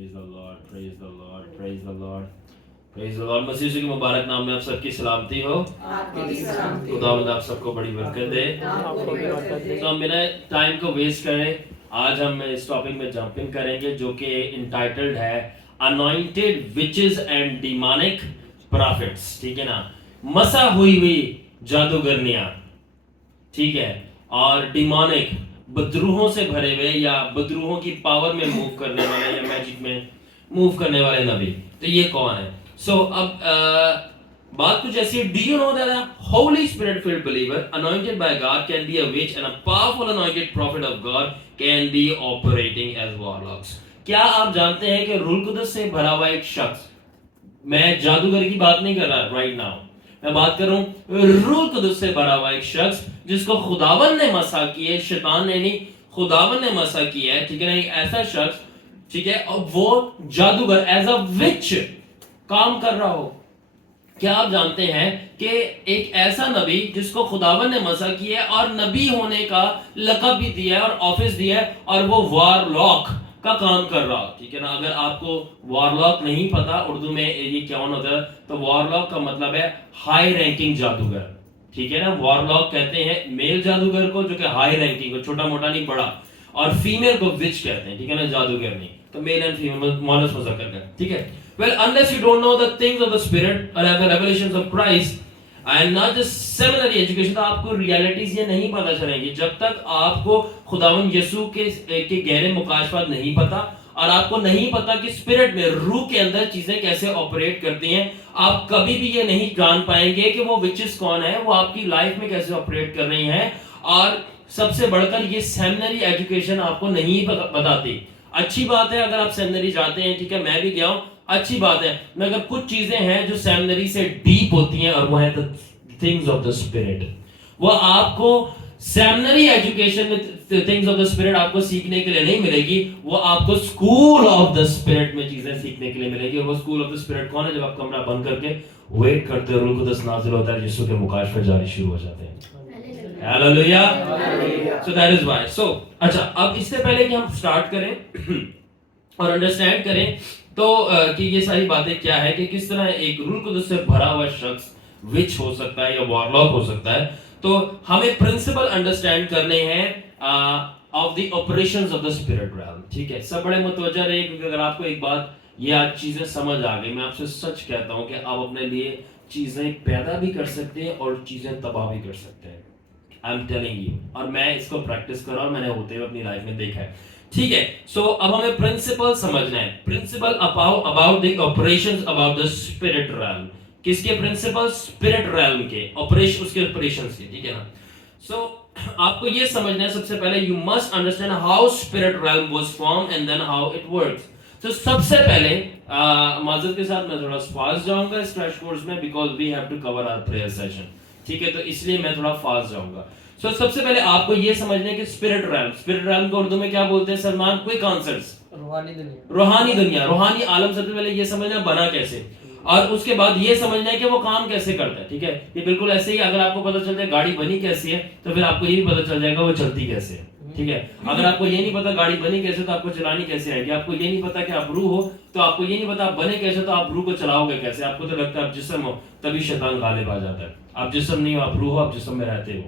Praise the Lord, praise the Lord, praise the Lord, praise the Lord। मसीह यीशु के मुबारक नाम में आप सबकी सलामती हो। आपकी भी सलामती। खुदावंद आप सबको बड़ी बरकत दे। आपको भी बरकत दे। तो हम बिना टाइम को वेस्ट करें आज हम इस टॉपिक में जंपिंग करेंगे जो कि इंटाइटल्ड है anointed witches and demonic profits. ठीक है ना, मसा हुई जादूगरनियां, ठीक है, और डिमोनिक बदरूहों से भरे हुए या बदरूहों की पावर में मूव करने वाले या मैजिक में मूव करने वाले नबी। तो ये कौन है? अब बात कुछ ऐसी है। Do you know that Holy Spirit filled believer anointed by God can be a witch and a powerful anointed prophet of God can be operating as warlocks. क्या आप जानते हैं कि रूह कुदस से भरा हुआ एक शख्स, मैं जादूगर की बात नहीं कर रहा राइट नाउ, मैं बात कर रहा हूं रूह कुदस से भरा हुआ एक शख्स जिसको खुदावन ने मसा किया है, शैतान ने नहीं, खुदावन ने मसा किया है। ठीक है ना, एक ऐसा शख्स, ठीक है, और वो जादूगर एज अ विच काम कर रहा हो। क्या आप जानते हैं कि एक ऐसा नबी जिसको खुदावन ने मसा किया है और नबी होने का लक़ब भी दिया है और ऑफिस दिया है, और वो वारलॉक का काम कर रहा हो। ठीक है ना, अगर आपको वारलॉक नहीं पता उर्दू में ये क्या होता है, तो वारलॉक का मतलब है हाई रैंकिंग जादूगर। ठीक है ना, वारलॉक कहते हैं मेल जादूगर को जो कि हाई रैंकिंग को, छोटा मोटा नहीं बड़ा, और फीमेल को विच कहते हैं। ठीक है ना, जादूगर नहीं, तो मेल एंड फीमेल मोनस मुज़क्कर का। ठीक है, well unless you don't know the things of the spirit or have the revelations of Christ and not just seminary education, तो आपको रियलिटीज ये नहीं पता चलेंगी जब तक आपको खुदावंद यीशु के गहरे मुकाशफात नहीं पता, और आपको नहीं पता कि स्पिरिट में रूह के अंदर चीजें कैसे ऑपरेट करती हैं। आप कभी भी ये नहीं जान पाएंगे कि वो विचेस कौन है, वो आपकी लाइफ में कैसे ऑपरेट कर रही हैं, और सबसे बढ़कर ये सेमिनरी एजुकेशन आपको नहीं बताती। अच्छी बात है अगर आप सेमिनरी जाते हैं, ठीक है, मैं भी गया हूं, अच्छी बात है, मगर कुछ चीजें हैं जो सेमिनरी से डीप होती हैं, और वो है the things of the spirit. वो आपको सेमिनरी एजुकेशन में थिंग्स ऑफ द स्पिरिट आपको सीखने के लिए नहीं मिलेगी, वो आपको स्कूल ऑफ द स्पिरिट में चीजें सीखने के लिए मिलेगी। और वो स्कूल ऑफ द स्पिरिट कौन है? जब आप कमरा बंद करके वेट करते हो, रूह कुदस नाज़िल होता है, यीशु के मुकाशफे जारी शुरू हो जाते हैं। Hallelujah. So that is why. So अच्छा, अब इससे पहले कि हम स्टार्ट करें और अंडरस्टैंड करें तो कि ये सारी बातें क्या है, कि किस तरह एक रूह कुदस से भरा हुआ शख्स विच हो सकता है या वॉरलॉक हो सकता है, तो हमें प्रिंसिपल अंडरस्टैंड करने हैं of the operations of the spirit realm। ठीक है, सब बड़े मुतवज्जा रहे, क्योंकि अगर आपको एक बात ये आज चीजें समझ आ गई, मैं आपसे सच कहता हूं कि आप अपने लिए चीजें पैदा भी कर सकते हैं और चीजें तबाह भी कर सकते हैं। आई एम टेलिंग यू, और मैं इसको प्रैक्टिस कर रहा हूं, मैंने होते हुए अपनी लाइफ में देखा है। ठीक है, सो अब हमें प्रिंसिपल समझना है, principle about the operations about the spirit realm। किसके प्रिंसिपल? स्पिरिट realm के ऑपरेशन, उसके ऑपरेशंस के। ठीक है ना, सो आपको ये समझना है सबसे पहले, you must understand how spirit realm was form and then how it works. तो सबसे पहले माजरत के साथ मैं थोड़ा फास्ट जाऊंगा इस क्रैश कोर्स में, because we have to cover our prayer session. ठीक है, तो इसलिए मैं थोड़ा फास्ट जाऊंगा। सो सबसे पहले आपको ये समझना है कि स्पिरिट realm को उर्दू में क्या बोलते हैं सलमान? Quick answers. रूहानी दुनिया। रूहानी दुनिया, रूहानी आलम। सबसे पहले ये समझना बना कैसे, और उसके बाद ये समझना है कि वो काम कैसे करता है। ठीक है, ये बिल्कुल ऐसे ही अगर आपको पता चल जाए गाड़ी बनी कैसी है, तो फिर आपको ये भी पता चल जाएगा वो चलती कैसे है। ठीक है, अगर आपको ये नहीं पता गाड़ी बनी कैसे, तो आपको चलानी कैसे आएगी। आपको ये नहीं पता कि आप रूह हो, तो आपको ये नहीं पता आप बने कैसे, तो आप रूह को चलाओगे कैसे। आपको तो लगता है आप जिस्म हो, तभी शैतान गालिब आ जाता है। आप जिस्म नहीं हो, आप रूह हो, आप जिस्म में रहते हो।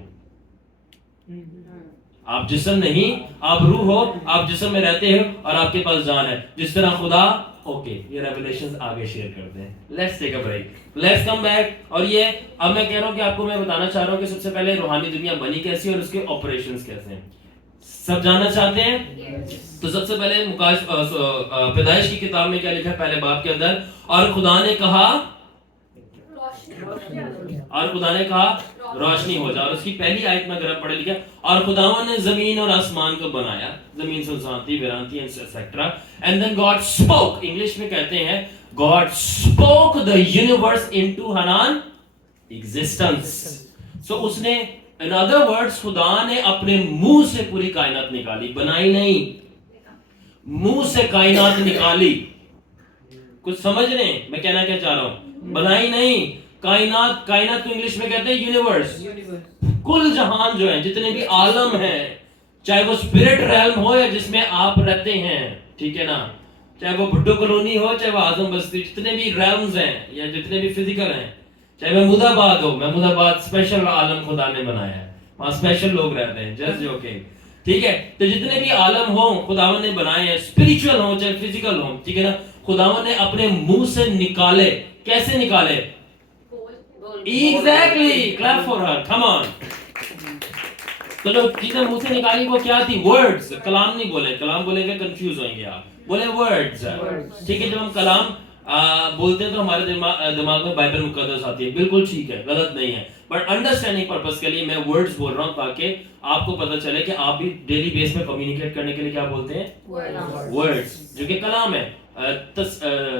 आप जिस्म नहीं, आप रूह हो, आप जिस्म में रहते हो, और आपके पास जान है, जिस तरह खुदा। ओके, ये रेवलेशंस आगे शेयर करते हैं। Let's take a break, let's come back. और ये अब मैं कह रहा हूं कि आपको मैं बताना चाह रहा हूं कि सबसे पहले रूहानी दुनिया बनी कैसी और उसके ऑपरेशंस कैसे हैं। सब जानना चाहते हैं? तो सबसे पहले पैदाइश की किताब में क्या लिखा है? पहले बाब के अंदर, और खुदा ने कहा रोशनी हो जाए। और उसकी पहली आयत में अगर आप पढ़े लिखा, और खुदावन ने जमीन और आसमान को बनाया, जमीन सुनसान थी, वीरान थी, etcetera, and then God spoke. English में कहते हैं God spoke the universe into हनान एग्जिस्टेंस। सो उसने, इन अदर वर्ड्स, खुदा ने अपने मुंह से पूरी कायनात निकाली, बनाई नहीं, मुंह से कायनात निकाली। कुछ समझ रहे हैं मैं कहना क्या चाह रहा हूं? बनाई नहीं, कायनात। कायनात को इंग्लिश में कहते हैं यूनिवर्स। कुल जहान जो है, जितने भी आलम हैं, चाहे वो स्पिरिट realm हो या जिसमें आप रहते हैं, ठीक है ना, चाहे वो भुट्टो कॉलोनी हो, चाहे वो आजम बस्ती, जितने भी realms हैं या जितने भी फिजिकल हैं, चाहे महमूदाबाद हो, महमूदाबाद स्पेशल आलम खुदा ने बनाया है, वहां स्पेशल लोग रहते हैं, जस्ट जोकिंग, ठीक है। तो जितने भी आलम हो खुदावन ने बनाए हैं, स्पिरिचुअल हो चाहे फिजिकल हो, ठीक है ना, खुदावन ने अपने मुंह से निकाले। कैसे निकाले? Exactly, clap for her, come on. तो जो चीजें मुंह से निकाली वो क्या थी? वर्ड्स। कलाम नहीं बोले, कलाम बोलेंगे कंफ्यूज होंगे आप, बोले वर्ड्स, ठीक है। जब हम कलाम बोलते हैं तो हमारे दिमाग में बाइबल मुकद्दस आती है, बिल्कुल ठीक है, गलत नहीं है, बट अंडरस्टैंडिंग पर्पस के लिए मैं वर्ड्स बोल रहा हूं ताकि आपको पता चले कि आप भी डेली बेस पे कम्युनिकेट करने के लिए क्या बोलते हैं? वर्ड्स, जो कि कलाम है।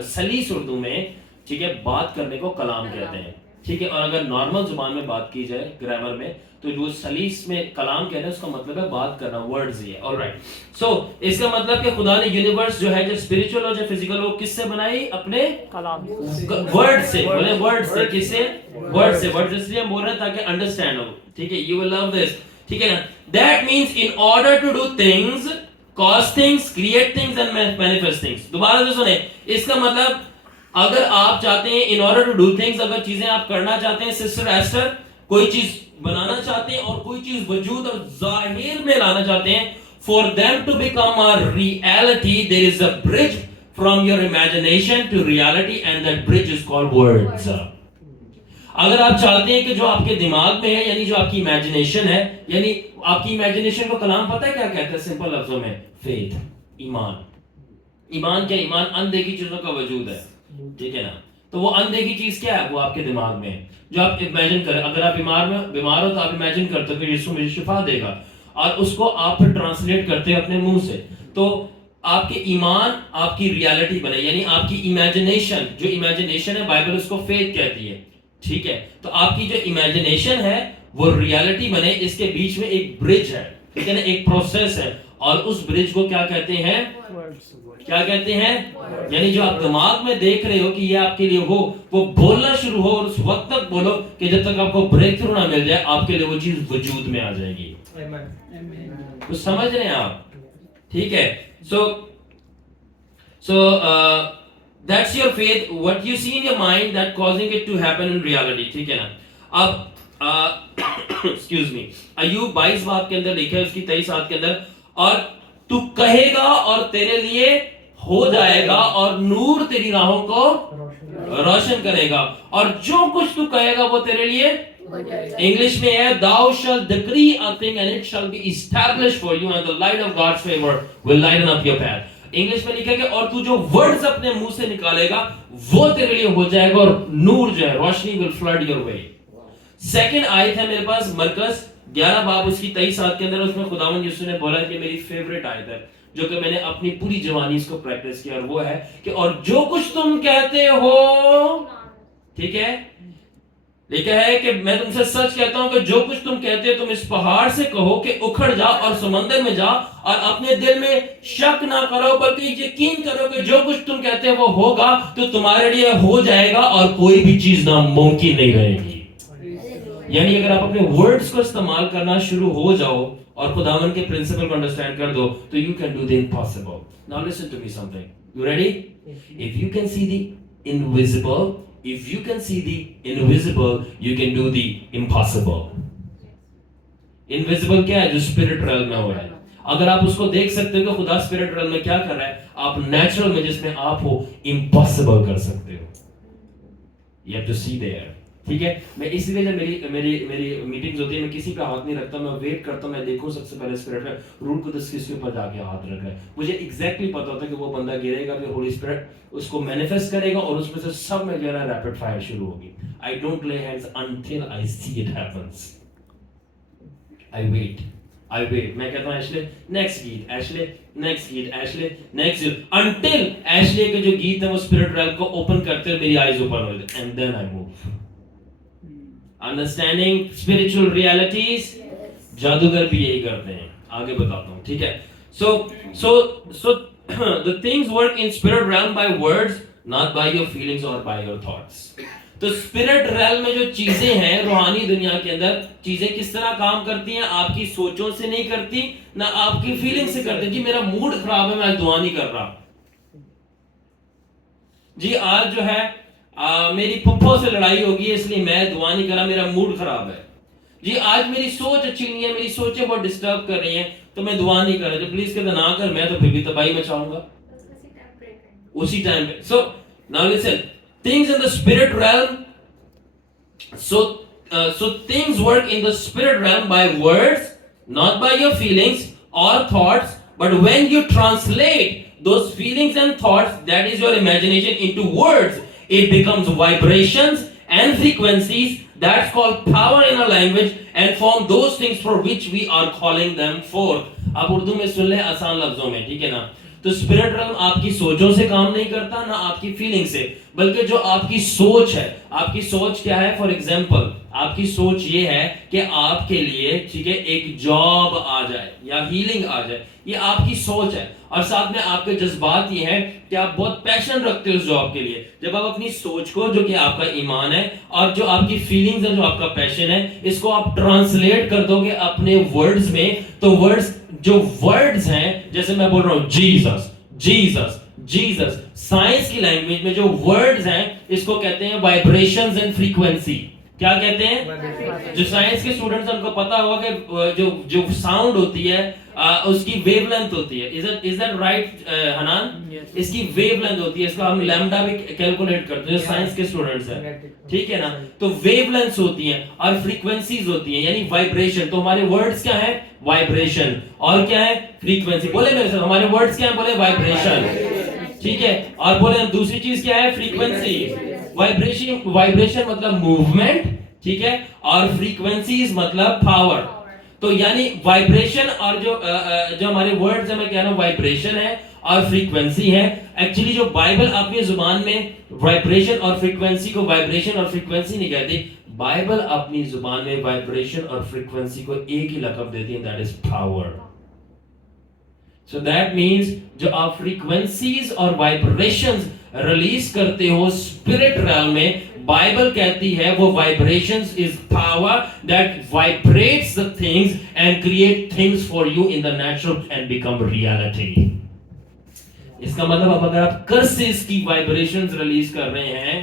सलीस उर्दू में, ठीक है, बात करने को कलाम कहते हैं, ठीक है। और अगर नॉर्मल जुबान में बात की जाए ग्रामर में, तो जो सलीस में कलाम कहते हैं उसका मतलब है बात करना, वर्ड्स ही है। ऑलराइट, सो इसका मतलब कि खुदा ने यूनिवर्स जो है, जो स्पिरिचुअल हो जो फिजिकल हो, किससे बनाई? अपने कलाम, वर्ड से। बोले वर्ड से, किससे? वर्ड से। वर्ड इसलिए हम बोल रहे हैं ताकि अंडरस्टैंड हो, ठीक है। यू विल लव दिस, ठीक है ना। That means in order to do things, cause things, create things and manifest things. दोबारा से सुने, इसका मतलब अगर आप चाहते हैं in order to do things, अगर चीजें आप करना चाहते हैं, सिस्टर एस्टर, कोई चीज बनाना चाहते हैं और कोई चीज वजूद और जाहिर में लाना चाहते हैं, for them to become a reality there is a bridge from your imagination to reality and that bridge is called words. अगर आप चाहते हैं कि जो आपके दिमाग में है, यानी जो आपकी इमेजिनेशन है, यानी आपकी इमेजिनेशन को कलाम पता है क्या कहता है? सिंपल लफ्जों में, फेथ, ईमान। ईमान क्या? ईमान अनदेखी चीजों का वजूद है, ठीक है ना। तो वो अनदेखी चीज क्या है? वो आपके दिमाग में है, जो आप इमेजिन करें। अगर आप बीमार हो तो आप इमेजिन करते हो कि यीशु मुझे शिफा देगा, और उसको आप फिर ट्रांसलेट करते हैं अपने मुंह से, तो आपके ईमान आपकी रियलिटी बने, यानी आपकी इमेजिनेशन, जो इमेजिनेशन है बाइबल उसको फेथ कहती है, ठीक है। तो आपकी जो इमेजिनेशन है वो रियलिटी बने, इसके बीच में एक ब्रिज है, ठीक है ना, एक प्रोसेस है, और उस ब्रिज को क्या कहते हैं? क्या कहते हैं? यानी जो आप दिमाग में देख रहे हो कि ये आपके लिए हो, वो बोलना शुरू हो, और उस वक्त तक बोलो कि जब तक आपको ब्रेक थ्रू ना मिल जाए, आपके लिए वो चीज वजूद में आ जाएगी। तो समझ रहे हैं आप, ठीक है। So that's your faith, what you see in your mind that causing it to happen in reality, ठीक है ना। अब एक्सक्यूज मी, अय्यूब 22 बाब के अंदर लिखा है, उसकी 23 आयत के अंदर, और तू कहेगा और तेरे लिए हो जाएगा, और नूर तेरी राहों को रोशन करेगा, और जो कुछ तू कहेगा वो तेरे लिए। इंग्लिश में है, thou shall decree a thing and it shall be established for you and the light of God's favor will lighten up your path। English में लिखा है कि और तू जो वर्ड्स अपने मुंह से निकालेगा वो तेरे लिए हो जाएगा, और नूर जो है, रोशनी will flood your way। Second आयत है मेरे पास, मरकस 11 बाब उसकी 23 आयत के अंदर, उसमें खुदावंद यीशु ने बोला कि मेरी फेवरेट आयत है, जो कि मैंने अपनी पूरी जवानी इसको प्रैक्टिस किया, और वो है कि और जो कुछ तुम कहते हो, ठीक है, लिखा है कि मैं तुमसे सच कहता हूं कि जो कुछ तुम कहते हो, तुम इस पहाड़ से कहो कि उखड़ जा और समंदर में जा, और अपने दिल में शक ना करो बल्कि यकीन करो कि जो कुछ तुम कहते हो वो होगा, तो तुम्हारे लिए हो जाएगा, और कोई भी चीज नामुमकिन नहीं रहेगी। यानी अगर आप अपने वर्ड्स को इस्तेमाल करना शुरू हो जाओ और खुदावन के प्रिंसिपल को अंडरस्टैंड कर दो, तो you can do the impossible. Now listen to me something, you ready? If you can see the invisible, if you can see the invisible, you can do the impossible। Invisible क्या है? जो spirit realm में हुआ है। अगर आप उसको देख सकते हो कि खुदा स्पिरिट realm में क्या कर रहा है, आप नेचुरल में जिसमें आप हो इम्पॉसिबल कर सकते हो। You have to see there, ठीक है। मैं इसीलिए जब मेरी मीटिंग्स होती है, मैं किसी पे हाथ नहीं रखता, मैं वेट करता हूं, मैं देखूं सबसे पहले स्पिरिट में रूल कुदस किसके ऊपर जाके हाथ रख रहा है। मुझे एग्जैक्टली पता होता है कि वो बंदा गिरेगा, फिर होली स्पिरिट उसको मैनिफेस्ट करेगा, और उसमें से सब में जो है रैपिड फायर शुरू होगी। I don't lay hands until I see it happens. I wait. मैं कहता हूं एशले नेक्स्ट गीत, एशले नेक्स्ट गीत, एशले नेक्स्ट गीत, अंटिल एशले के जो गीत है वो स्पिरिट realm को ओपन करते हुए मेरी आईज ओपन हो जाती, and then I move. Understanding spiritual realities, जादूगर भी यही करते हैं। आगे बताता हूं, ठीक है। So the things work in spirit realm by words, not by your feelings or by your thoughts। तो स्पिरिट realm में जो चीजें हैं रूहानी दुनिया के अंदर, चीजें किस तरह काम करती हैं? आपकी सोचों से नहीं करती, ना आपकी फीलिंग से करती। जी मेरा मूड खराब है, मैं आज दुआ नहीं कर रहा, जी आज जो है मेरी फुफ्फो से लड़ाई होगी इसलिए मैं दुआ नहीं करा, मेरा मूड खराब है। जी आज मेरी सोच अच्छी नहीं है, मेरी सोचें बहुत डिस्टर्ब कर रही हैं, तो मैं दुआ नहीं कर रहा। जो प्लीज कहते ना कर, मैं तो फिर भी तबाही मचाऊंगा उसी टाइम पे। So now listen, things in the spirit realm, so things work in the spirit realm by words, not by your feelings or thoughts, but when you translate those feelings and thoughts, that is your imagination, into words, it becomes vibrations and frequencies. That's called power in a language and form those things for which we are calling them forth. आप उर्दू में सुन ले आसान लफ्जों में, ठीक है ना। तो spirit realm आपकी सोचों से काम नहीं करता, ना आपकी फीलिंग से, बल्कि जो आपकी सोच है। आपकी सोच क्या है? फॉर एग्जाम्पल आपकी सोच ये है कि आपके लिए, ठीक है, एक जॉब आ जाए या हीलिंग आ जाए, ये आपकी सोच है। और साथ में आपके जज्बात ये हैं कि आप बहुत पैशन रखते हो उस जॉब के लिए। जब आप अपनी सोच को, जो कि आपका ईमान है, और जो आपकी फीलिंग्स है, जो आपका पैशन है, इसको आप ट्रांसलेट कर दोगे अपने वर्ड्स में, तो वर्ड्स, जो वर्ड्स हैं, जैसे मैं बोल रहा हूं जीसस जीसस जीसस, साइंस की लैंग्वेज में जो वर्ड्स हैं इसको कहते हैं वाइब्रेशंस एंड फ्रीक्वेंसी। क्या कहते हैं? जो साइंस के स्टूडेंट्स हैं उनको पता होगा कि जो जो साउंड होती है उसकी वेवलेंथ होती है। Is that right Hanan? Yes. इसकी वेवलेंथ होती है, इसका हम लैम्डा भी कैलकुलेट करते हैं, जो साइंस के स्टूडेंट्स हैं, ठीक है ना। तो वेवलेंथ्स होती हैं और फ्रीक्वेंसीज होती हैं, यानी वाइब्रेशन। तो हमारे वर्ड्स क्या है? वाइब्रेशन। और क्या है? फ्रीक्वेंसी। बोले मेरे साथ, हमारे वर्ड्स क्या है? बोले वाइब्रेशन, ठीक है। और बोले हम दूसरी चीज क्या है? फ्रीक्वेंसी। वाइब्रेशन, वाइब्रेशन मतलब मूवमेंट, ठीक है, और फ्रीक्वेंसीज मतलब पावर। तो यानी वाइब्रेशन और जो हमारे वर्ड्स है, मैं कह रहा हूं वाइब्रेशन है और फ्रीक्वेंसी है। एक्चुअली जो बाइबल अपनी जुबान में वाइब्रेशन और फ्रीक्वेंसी को वाइब्रेशन और फ्रीक्वेंसी नहीं कहती, बाइबल अपनी जुबान में वाइब्रेशन और फ्रीक्वेंसी को एक ही लक़ब देती है, that is power. So that means जो आप फ्रीक्वेंसीज और वाइब्रेशंस रिलीज करते हो स्पिरिट realm में, बाइबल कहती है वो vibrations is power that vibrates the things and create things for you in the natural and become reality. इसका मतलब अब अगर आप कर्सेस की वाइब्रेशंस रिलीज कर रहे हैं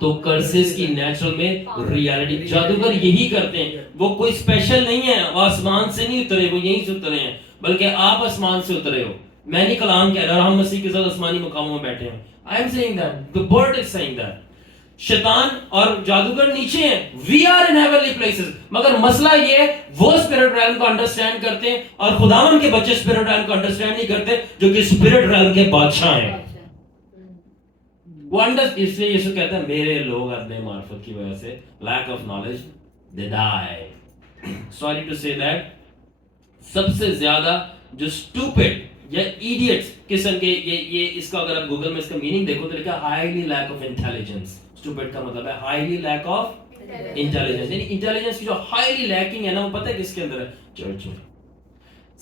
तो कर्सेस की नेचुरल में रियलिटी। जादूगर यही करते हैं, वो कोई स्पेशल नहीं है, वो आसमान से नहीं उतरे, वो यहीं से उतरे हैं, बल्कि आप आसमान से उतरे हो। मैं नहीं कलाम कह रहा, हम मसीह के साथ आसमानी मकामों में बैठे हैं। I am saying that, the word is saying that. शैतान और जादूगर नीचे हैं, we are in heavenly places. मगर मसला ये है, वो स्पिरिट realm को अंडरस्टैंड करते हैं और खुदावन के बच्चे स्पिरिट realm को अंडरस्टैंड नहीं करते, जो कि स्पिरिट realm के बादशाह हैं। वो इसलिए यीशु कहता है मेरे लोग अपने मार्फत की वजह से, lack of knowledge, they die. Sorry to say that, सबसे ज्यादा जो स्टूपिड या इडियट्स किस्म के, ये इसका अगर आप गूगल में इसका मीनिंग देखो तो लिखा highly lack of intelligence. Stupid का मतलब है हाईली लैक ऑफ इंटेलिजेंस, यानी इंटेलिजेंस की जो हाईली लैकिंग है ना, वो पता है किसके अंदर है? चर्च में।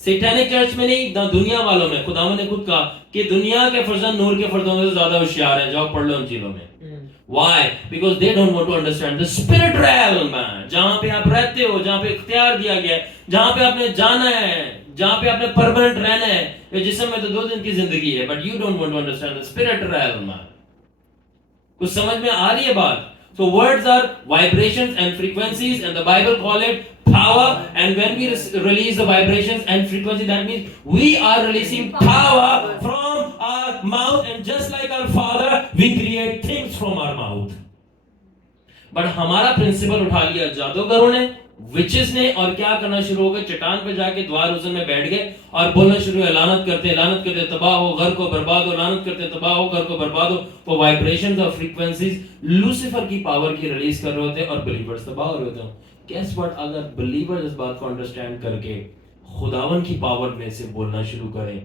सैतानिक चर्च में नहीं, ना दुनिया वालों में। खुदावन ने खुद कहा कि दुनिया के फर्जंद नूर के फर्जंदों से ज्यादा होशियार हैं। जाओ पढ़ लो उन चीजों में। Why? Because they don't want to understand the spirit realm, जहां पे आप रहते हो, जहां पे इख्तियार दिया गया है, जहां पे आपने जाना है, जहां पे आपने परमानेंट रहना है। ये जिस्म में तो 2 दिन की जिंदगी है, but you don't want to understand the spirit realm। कुछ समझ में आ रही है बात? So words are vibrations and frequencies, and the Bible call it power. And when we release the vibrations and frequency, that means we are releasing power from our mouth, and just like our Father, we create things from our mouth. But हमारा principal उठा लिया जादूगरों ने, witches ने, और क्या करना शुरू हो गए? चट्टान पे जाके द्वार उज़न में बैठ गए और बोलना शुरू हुआ, लानत करते तबाह हो, घर को बर्बाद हो, लानत करते तबाह हो, घर को बर्बाद हो। वो वाइब्रेशंस और फ्रीक्वेंसीज लूसीफर की पावर की रिलीज कर रहे होते हैं और बिलीवर्स तबाह हो रहे होते हैं। Guess what? अगर बिलीवर्स इस बात को अंडरस्टैंड करके खुदावन की पावर में से बोलना शुरू करें,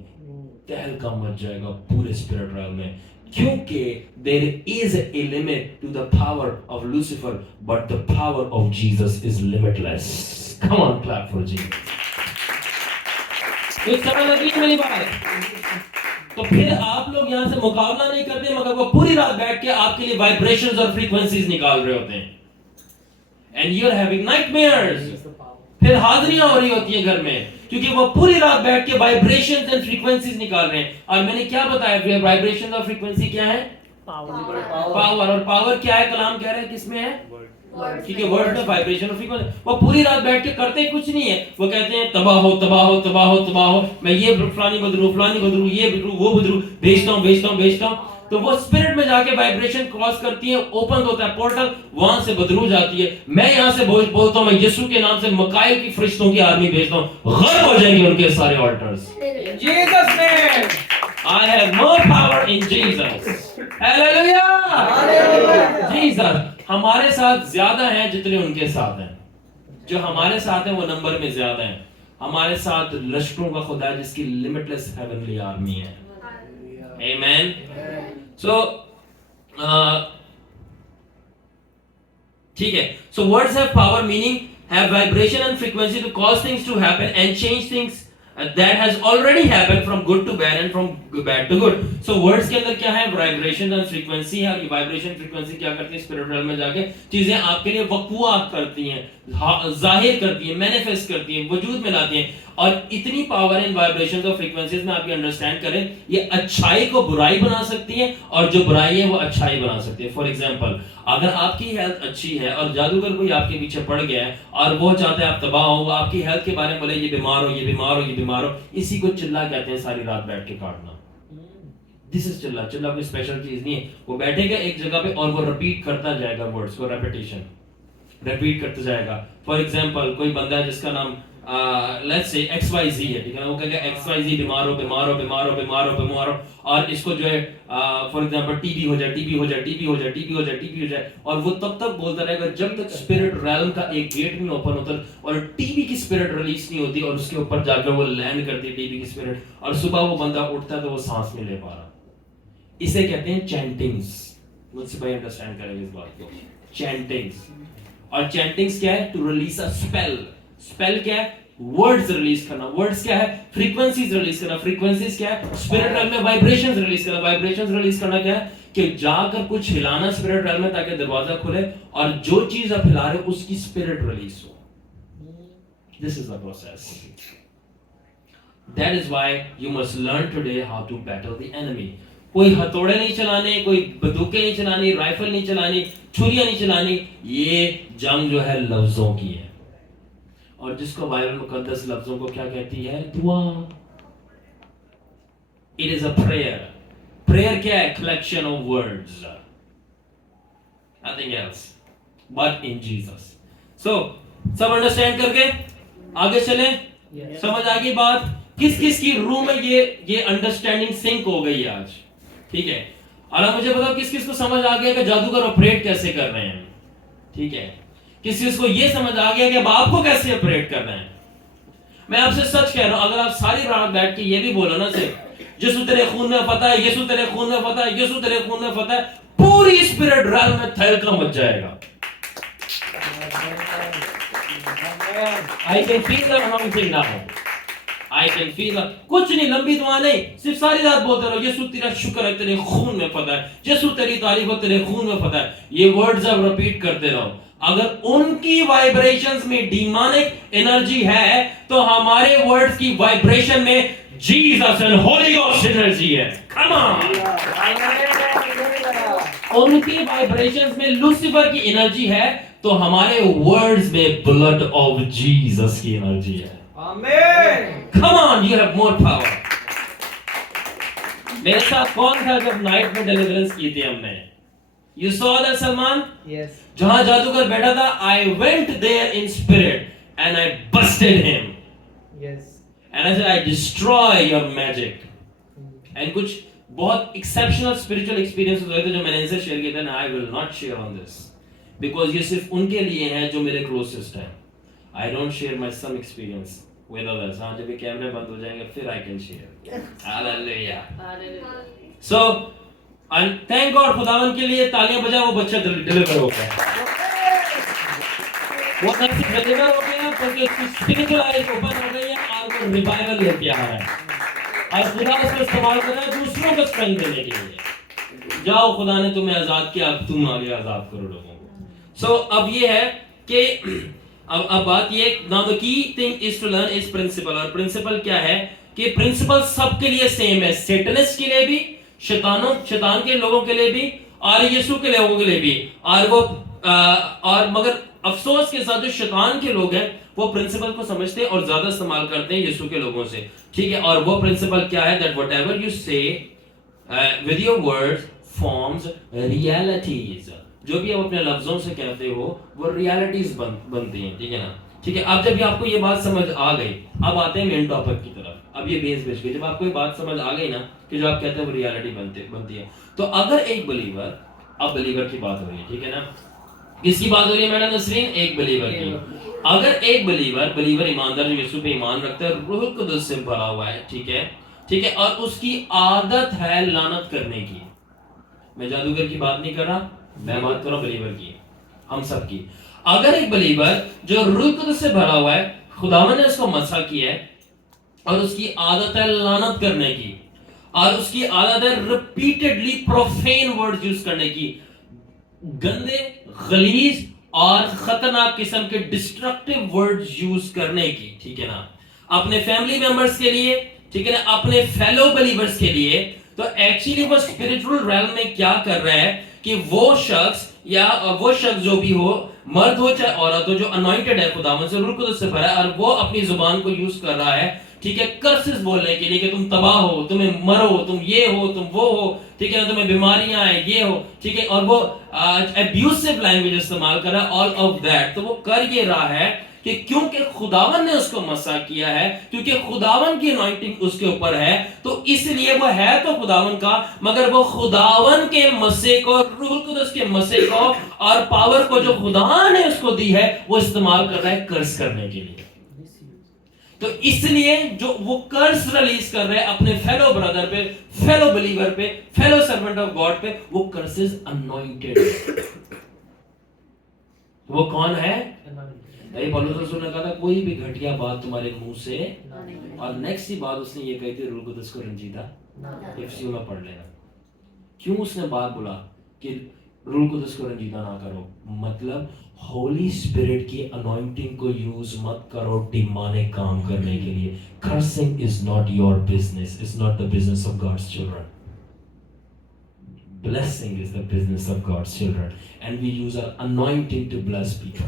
तहलका मच जाएगा पूरे स्पिरिट realm में, क्योंकि there is a limit to the power of Lucifer, but the power of Jesus is limitless. Come on, clap for Jesus. तो समझ लगी मेरी बात? तो फिर आप लोग यहाँ से मुकाबला नहीं करते, मगर वो पूरी रात बैठ के आपके लिए वाइब्रेशंस और फ्रीक्वेंसीज निकाल रहे होते हैं, and you're having nightmares. फिर हाजिरियां हो रही होती हैं घर में, क्योंकि वो पूरी रात बैठ के वाइब्रेशंस एंड फ्रीक्वेंसीज निकाल रहे हैं। और मैंने क्या बताया, वाइब्रेशन और फ्रीक्वेंसी क्या है? पावर। और पावर क्या है? कलाम कह रहे हैं किसमें है? क्योंकि वर्ड में वाइब्रेशन और फ्रीक्वेंसी। वो पूरी रात बैठ के करते कुछ नहीं है, वो कहते हैं तबाह हो तबाह हो तबाह हो तबाह हो, मैं ये फलानी बदलूं ये बदलूं वो बदलूं, भेजता हूं। तो वो स्पिरिट में जाके वाइब्रेशन क्रॉस करती है, ओपन होता है पोर्टल, वहां से बदलू जाती है। मैं यहां से बोलता हूं, मैं यीशु के नाम से मकाइल की फरिश्तों की आर्मी भेजता हूं, गर्क हो जाएंगे उनके सारे alters. Jesus name. I have more power in Jesus. Hallelujah. Hallelujah. Jesus हमारे साथ ज्यादा हैं जितने उनके साथ हैं। जो हमारे साथ हैं वो नंबर में ज्यादा हैं। हमारे साथ लश्करों का खुदा है जिसकी लिमिटलेस हेवनली आर्मी है। Amen. So ठीक है। So words have power, meaning have vibration and frequency to cause things to happen and change things that has already happened from good to bad and from bad to good. So words के अंदर क्या है? Vibration और frequency है। ये vibration frequency क्या करती है? स्पिरिट realm में जाके चीजें आपके लिए वक़्वा करती हैं, जाहिर करती हैं, मैनिफेस्ट करती हैं, वजूद में लाती हैं। और इतनी पावर इन वाइब्रेशंस और फ्रीक्वेंसीज में आप ये अंडरस्टैंड करें, ये अच्छाई को बुराई बना सकती है और जो बुराई है वो अच्छाई बना सकती है। फॉर एग्जांपल, अगर आपकी हेल्थ अच्छी है और जादूगर कोई आपके पीछे पड़ गया है और वो चाहते हैं आप तबाह हो, आपकी हेल्थ के बारे में बोले ये बीमार हो, ये बीमार हो, ये बीमार हो, इसी को चिल्ला कहते हैं, सारी रात बैठ के काटना। दिस इज चिल्ला। चिल्ला कोई स्पेशल चीज नहीं है। वो बैठेगा एक जगह पे और वो रिपीट करता जाएगा वर्ड्स को, रेपिटेशन रिपीट करता जाएगा। फॉर एग्जांपल, कोई बंदा है जिसका नाम लेट्स से XYZ है, ठीक है ना, वो कहेगा XYZ बीमार हो, और इसको जो है फॉर एग्जांपल टीबी हो जाए, और वो तब तक बोलता रहेगा जब तक स्पिरिट realm का एक गेट नहीं ओपन होता और टीबी की स्पिरिट रिलीज नहीं होती और उसके ऊपर जाकर वो लैंड करती है टीबी की स्पिरिट, और सुबह वो बंदा उठता है तो वो सांस नहीं ले पा रहा। इसे कहते हैं चैंटिंग्स। मुझसे भाई अंडरस्टैंड करेंगे इस बात को। चैंटिंग्स। और चैंटिंग्स क्या है? To release a spell. Spell क्या है? वर्ड्स रिलीज करना। वर्ड्स क्या है? फ्रीक्वेंसीज रिलीज करना। फ्रीक्वेंसीज क्या है? स्पिरिट realm में वाइब्रेशंस रिलीज करना। वाइब्रेशंस रिलीज करना क्या है? कि जाकर कुछ हिलाना स्पिरिट realm में ताकि दरवाजा खुले और जो चीज आप हिला रहे हो उसकी स्पिरिट रिलीज हो। This is the process. That is why you must learn today how to battle the enemy. कोई हथौड़े नहीं चलाने, कोई बंदूकें नहीं चलानी, राइफल नहीं चलानी, छुरियां नहीं चलानी। ये जंग जो है लफ्जों की है, और जिसको बाइबल मुकद्दस लफ्जों को क्या कहती है? दुआ। It is a prayer. Prayer क्या है? Collection of words, nothing else but in Jesus. So सब अंडरस्टैंड करके आगे चलें? समझ आ गई बात? किस किस की रूह में ये अंडरस्टैंडिंग सिंक हो गई है आज? ठीक है। और अब मुझे बताओ किस किस को समझ आ गया कि जादूगर ऑपरेट कैसे कर रहे हैं? ठीक है। किस किस को ये समझ आ गया कि अब आपको कैसे ऑपरेट करना है? मैं आपसे सच कह रहा हूं, अगर आप सारी रात बैठ के ये भी बोलो ना सिर्फ यीशु तेरे खून में फतह है, यीशु तेरे खून में फतह है, यीशु तेरे खून में फतह है, पूरी स्पिरिट realm में तहलका मच जाएगा। I can feel the anointing now. I can feel it. कुछ नहीं, लंबी दुआ नहीं, सिर्फ सारी रात बोलते रहो यीशु तेरा शुक्र है तेरे खून में फतह है, यीशु तेरी तारीफ है तेरे खून में फतह है। ये वर्ड्स आप रिपीट करते रहो। अगर उनकी वाइब्रेशंस में डीमोनिक एनर्जी है तो हमारे वर्ड्स की वाइब्रेशन में Jesus and Holy Ghost energy है। Come on. उनकी वाइब्रेशंस में लूसीफर की एनर्जी है तो हमारे वर्ड्स में ब्लड ऑफ जीसस की एनर्जी है। Amen. Come on, you have more power. मेरे साथ कौन था जब नाइट में डिलीवरेंस की थी हमने? You saw that, Salman? Yes. जहां जादूगर बैठा था, I went there in spirit and I busted him. Yes. And I said, I destroy your magic. And कुछ बहुत exceptional spiritual experiences हुए थे जो मैंने इनसे शेयर किए थे, and I will not share on this because ये सिर्फ उनके लिए है जो मेरे closest हैं. I don't share my some experience with others. हाँ, जब ये कैमरे बंद हो जाएंगे फिर I can share. Hallelujah. So and thank God, खुदावन के लिए तालियां बजाओ, वो बच्चा डिलीवर हो गया। वो नर्सिंग डिलीवर हो गया क्योंकि उसकी स्पिरिचुअल आइज ओपन हो गई है और वो रिवाइवल लेके आ रहा है और खुदा उसको इस्तेमाल कर रहा है दूसरों को स्ट्रेंथ देने के लिए। जाओ, खुदा ने तुम्हें आजाद किया, अब तुम आगे आजाद करो लोगों को। सो अब ये है कि अब बात ये, now the key thing is to learn is principle. और प्रिंसिपल क्या है कि प्रिंसिपल सबके लिए सेम है, सेटनिस्ट के लिए भी, शैतान के लोगों के लिए भी, और यीशु के लोगों के लिए भी। और वो और मगर अफसोस के साथ जो शैतान के लोग हैं वो प्रिंसिपल को समझते हैं और ज्यादा इस्तेमाल करते हैं यीशु के लोगों से, ठीक है। और वो प्रिंसिपल क्या है, दैट व्हाटएवर यू से with your words forms realities. जो भी आप अपने लफ्जों से कहते हो वो रियलिटीज बनती हैं, ठीक है ना। ठीक है, अब जब आपको ये बात समझ आ गई, अब आते हैं मेन टॉपिक की तरफ। अब ये बेस बेच गई, जब आपको ये बात समझ आ गई ना कि जो आप कहते हैं वो रियलिटी बनती है, तो अगर एक बिलीवर, अब बिलीवर की बात हो रही है, ठीक है ना। किसकी बात हो रही है मैडम नसरीन? एक बिलीवर की। अगर एक बिलीवर ईमानदार, जो यीशु पे ईमान रखता है, रूह कुदस से भरा हुआ है, ठीक है, ठीक है, और उसकी आदत है लानत करने की। मैं जादूगर की बात नहीं कर रहा, मैं बात कर रहा हूं बिलीवर की, हम सब की। अगर एक बिलीवर जो रूह कुदस से भरा हुआ है, खुदावन ने उसको मसा किया है, और उसकी आदत है लानत करने की, और उसकी आदत है रिपीटेडली प्रोफेन वर्ड्स यूज करने की, गंदे, गलीज और खतरनाक किस्म के डिस्ट्रक्टिव वर्ड्स यूज करने की, ठीक है ना, अपने फैमिली मेंबर्स के लिए, ठीक है ना, अपने फेलो बिलीवर्स के लिए। तो एक्चुअली वो स्पिरिचुअल रेल्म में क्या कर रहा है कि वो शख्स या वो शख्स जो भी हो, मर्द हो चाहे औरत हो, जो अनॉइंटेड है खुदावंद से, रूह कुदस से भरा है, और वो अपनी जुबान को यूज कर रहा है, ठीक है, कर्सेस बोलने के लिए कि तुम तबाह हो, तुम्हें मरो, तुम ये हो, तुम वो हो, ठीक है ना, तुम्हें बीमारियां आए, ये हो, ठीक है, और वो अब्यूसिव लैंग्वेज इस्तेमाल कर रहा है, ऑल ऑफ दैट। तो वो कर ये रहा है कि क्योंकि खुदावन ने उसको मसा किया है, क्योंकि खुदावन की अनॉइंटिंग उसके ऊपर है, तो इसलिए वो है तो खुदावन का, मगर वो खुदावन के मसे को, रूह कुदस के मसे को और पावर को जो खुदा ने उसको दी है, वो इस्तेमाल कर रहा है कर्स करने के लिए। तो इसलिए जो वो कर्स रिलीज कर रहे हैं अपने फेलो ब्रदर पे, फेलो बिलीवर पे, फेलो सर्वेंट ऑफ गॉड पे, वो कर्सेस अनॉइंटेड। वो कौन है? पौलुस रसूल ने कहा था कोई भी घटिया बात तुम्हारे मुंह से, और नेक्स्ट ही बात उसने ये कही थी, रूह कुदस को रंजीदा एफसीओ में पढ़ लेना। क्यों उसने बात बोला कि रूह कुदस को रंजीदा ना करो? मतलब होली स्पिरिट की अनॉइंटिंग को यूज मत करो डिमानिक काम करने के लिए। Cursing is not your business, is not the business of God's children. Blessing is the business of God's children, and we use our anointing to bless people.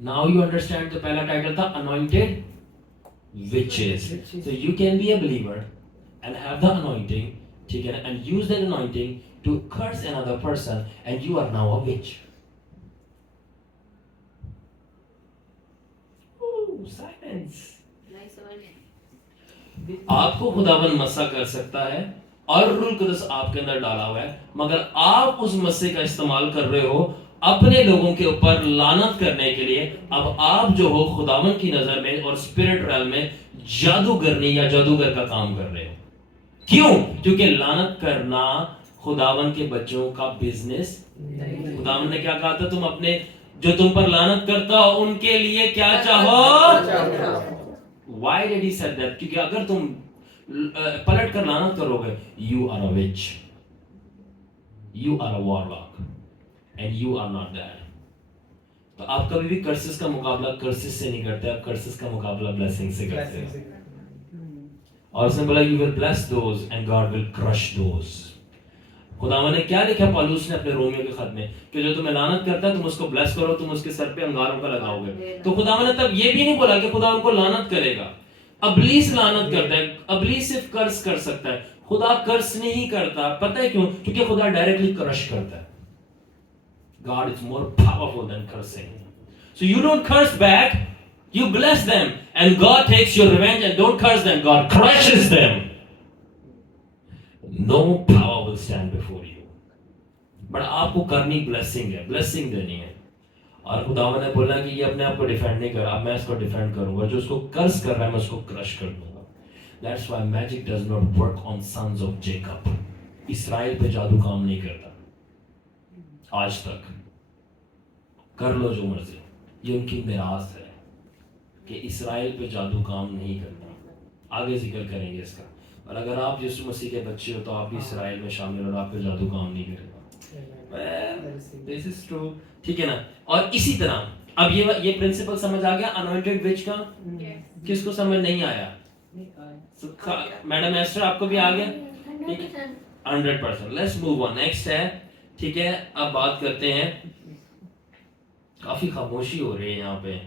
Now you understand the pehla title tha anointed witches. So you can be a believer and have the anointing, ठीक है ना, and use that anointing to curse another person, and you are now a witch. Ooh, silence. आपको खुदावन मसा कर सकता है और रूह कुदस आपके अंदर डाला हुआ है, मगर आप उस मसे का इस्तेमाल कर रहे हो अपने लोगों के ऊपर लानत करने के लिए। अब आप जो हो खुदावन की नजर में और स्पिरिट रेल में जादूगरनी या जादूगर का काम कर रहे हो। क्यों? क्योंकि लानत करना खुदावन के बच्चों का बिजनेस। खुदावन ने क्या कहा था? तुम अपने जो तुम पर लानत करता हो उनके लिए क्या चाहो। Why did he said that? क्योंकि अगर तुम पलट कर लानत करोगे, you are a witch, you are a warlock, and you are not that. तो आप कभी भी कर्सेस का मुकाबला कर्सेस से नहीं करते, आप कर्सेस का मुकाबला ब्लेसिंग से करते हो। और उसने बोला you will bless those and God will crush those. खुदावन ने क्या लिखा पौलुस ने अपने रोमियो के खत में कि जो तुम्हें लानत करता है तुम उसको ब्लेस करो, तुम उसके सर पे अंगारों का लगाओगे। तो खुदावन ने तब ये भी नहीं बोला कि खुदा उनको लानत करेगा। अबलीस लानत करता है, अबलीस सिर्फ कर्स कर सकता है, खुदा कर्स नहीं करता। पता है क्यों? क्योंकि खुदा डायरेक्टली क्रश करता है। God is more powerful than cursing. So you don't curse back, you bless them, and God takes your revenge, and don't curse them, God crushes them. No power will stand before you. But आपको करनी blessing है, blessing देनी है। और खुदावन ने बोला कि ये अपने आप को डिफेंड नहीं कर रहा, मैं इसको डिफेंड करूंगा, जो उसको कर्स कर रहा है मैं उसको क्रश कर दूंगा। That's why magic does not work on sons of Jacob. इस्राएल पे जादू काम नहीं करता आज तक। कर लो जो मर्जी, ये उनकी मिरास है कि इस्राएल पे जादू काम नहीं करता। आगे जिक्र करेंगे इसका। और अगर आप यीशु मसीह के बच्चे हो तो आप भी इस्राएल में शामिल हो और आप पे जादू काम नहीं करेगा। दिस इज ट्रू, ठीक है ना। और इसी तरह अब ये प्रिंसिपल समझ आ गया अनॉइंटेड विच का? किसको समझ नहीं आया? मैडम एस्टर आपको भी आ गया? ठीक है, 100%। लेट्स मूव ऑन, नेक्स्ट है, ठीक है। अब बात करते हैं, काफी खामोशी हो रही है यहाँ पे।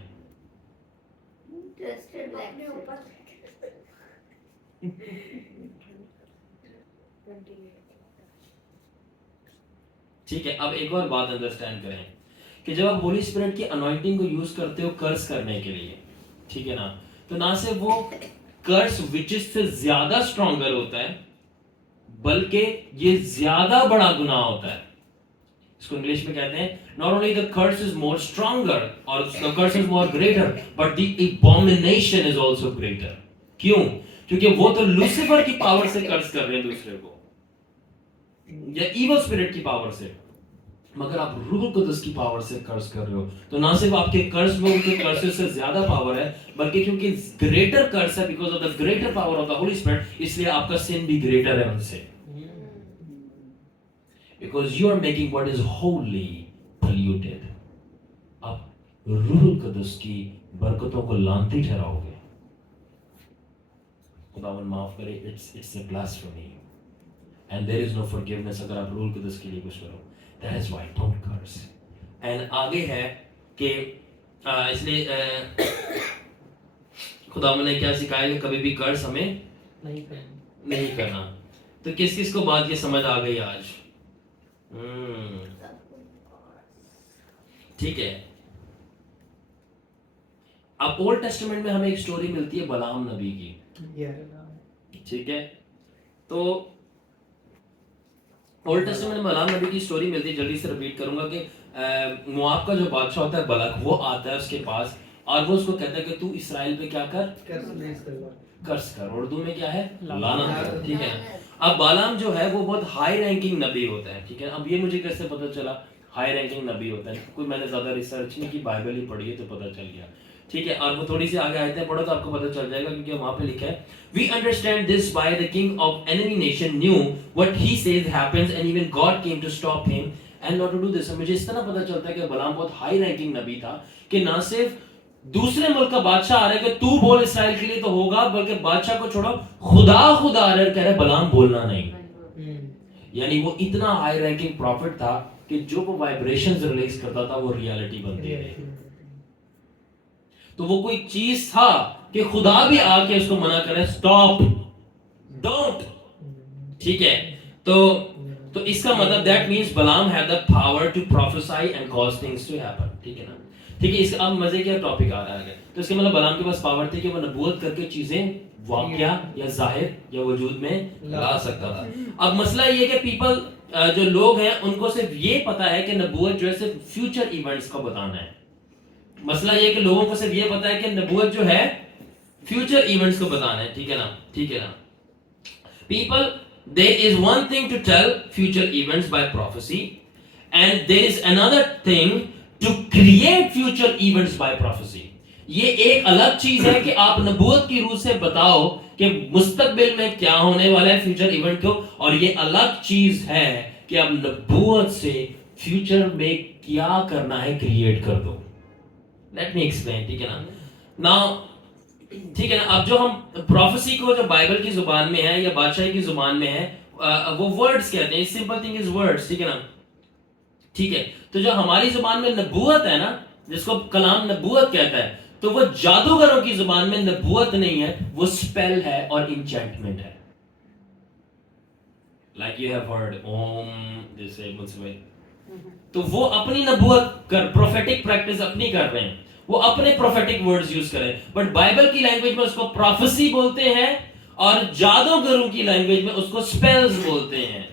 ठीक है, अब एक और बात अंडरस्टैंड करें कि जब आप होली स्पिरिट की अनॉइंटिंग को यूज करते हो कर्स करने के लिए, ठीक है ना, तो ना सिर्फ वो कर्स विचेस से ज्यादा स्ट्रॉन्गर होता है, बल्कि ये ज्यादा बड़ा गुनाह होता है। इसको इंग्लिश में कहते हैं not only the curse is more stronger or the curse is more greater but the abomination is also greater। क्यों? क्योंकि वो तो लूसीफर की पावर से कर्स कर रहे हैं दूसरे को, या इवल स्पिरिट की पावर से, मगर आप रूह कुदस की पावर से कर्स कर रहे हो, तो ना सिर्फ आपके कर्स में उनके कर्सेस से ज्यादा पावर है, बल्कि क्योंकि ग्रेटर कर्स है because of the greater power of the holy spirit, इसलिए आपका सिन भी ग्रेटर है उनसे, because you are making what is holy polluted। आप रूह कुदस की बरकतों को लानती ठहराओगे। खुदावन माफ करे, it's a blasphemy and there is no forgiveness अगर आप रूह कुदस के लिए कुछ करो। That is why don't curse. And आगे है कि इसलिए खुदावन ने क्या सिखाया कि कभी भी कर्स हमें नहीं करना। तो किस किस को बात ये समझ आ गई आज? ठीक है। अब ओल्ड टेस्टामेंट में हमें एक स्टोरी मिलती है बलाम नबी की, ठीक है। तो ओल्ड टेस्टामेंट में बलाम नबी की स्टोरी मिलती है, जल्दी से रिपीट करूंगा कि मोआब का जो बादशाह होता है बलक, वो आता है उसके पास और वो उसको कहता है कि तू इस्राएल पे क्या कर, कर्स कर। उर्दू में क्या है, लाना कर, ठीक है। अब बालाम जो है वो बहुत हाई रैंकिंग नबी होता है, ठीक है। अब ये मुझे कैसे पता चला हाई रैंकिंग नबी होता है? कोई मैंने ज्यादा रिसर्च नहीं की, बाइबल ही पढ़ी है तो पता चल गया, ठीक है। और वो थोड़ी सी आगे आयतें पढ़ो तो आपको पता चल जाएगा, क्योंकि वहां पे लिखा है we understand this by the king of enemy nation knew what he says happens and even God came to stop him and not to do this. मुझे इस तरह पता चलता है कि बलाम बहुत हाई रैंकिंग नबी था कि ना सिर्फ दूसरे मुल्क का बादशाह आ रहा है कि तू बोल इस्राएल के लिए तो होगा, बल्कि बादशाह को छोड़ो खुदा आ रहा है कह रहे बलाम बोलना नहीं। यानी वो इतना हाई रैंकिंग प्रॉफिट था कि जो वो वाइब्रेशंस रिलीज करता था वो रियलिटी बनती थी। तो वो कोई चीज था कि खुदा भी आके उसको मना करे, स्टॉप, डोंट, ठीक है। तो इसका मतलब that means Balaam had the power to prophesy and cause things to happen, ठीक है ना। ठीक है, इसका अब मजे का टॉपिक आ रहा है। तो इसके मतलब बलाम के पास पावर थी कि वो नबूवत करके चीजें वाकया या जाहिर या वजूद में ला सकता था। अब मसला ये कि पीपल जो लोग हैं उनको सिर्फ ये पता है कि नबूवत जो है सिर्फ फ्यूचर इवेंट्स को बताना है। मसला ये कि लोगों को सिर्फ ये पता है कि नबूवत जो है फ्यूचर इवेंट्स को बताना है, ठीक है ना, ठीक है ना। People, there is one thing to tell future events by prophecy and there is another thing to create future events by prophecy। ये एक अलग चीज है कि आप नबूवत की रूह से बताओ कि मुस्तकबिल में क्या होने वाला है फ्यूचर इवेंट को, और ये अलग चीज है कि आप नबूवत से फ्यूचर में क्या करना है क्रिएट कर दो। लेट मी एक्सप्लेन, ठीक है ना। नाउ ठीक है ना, अब जो हम प्रोफेसी को जो बाइबल की जुबान में है या बादशाही की जुबान में है वो वर्ड्स कहते हैं। सिंपल थिंग इज वर्ड्स, ठीक है ना, ठीक है। तो जो हमारी जुबान में नबूवत है ना, जिसको कलाम नबूवत कहता है, तो वो जादूगरों की जुबान में नबूवत नहीं है, वो स्पेल है और इंचेंटमेंट है। लाइक यू हैव हर्ड ओम जैसे मुझसे, तो वो अपनी नबूवत कर, प्रोफेटिक प्रैक्टिस अपनी कर रहे हैं, वो अपने प्रोफेटिक वर्ड्स यूज करें। बट बाइबल की लैंग्वेज में उसको प्रोफेसी बोलते हैं और जादूगरों की लैंग्वेज में उसको स्पेल्स बोलते हैं,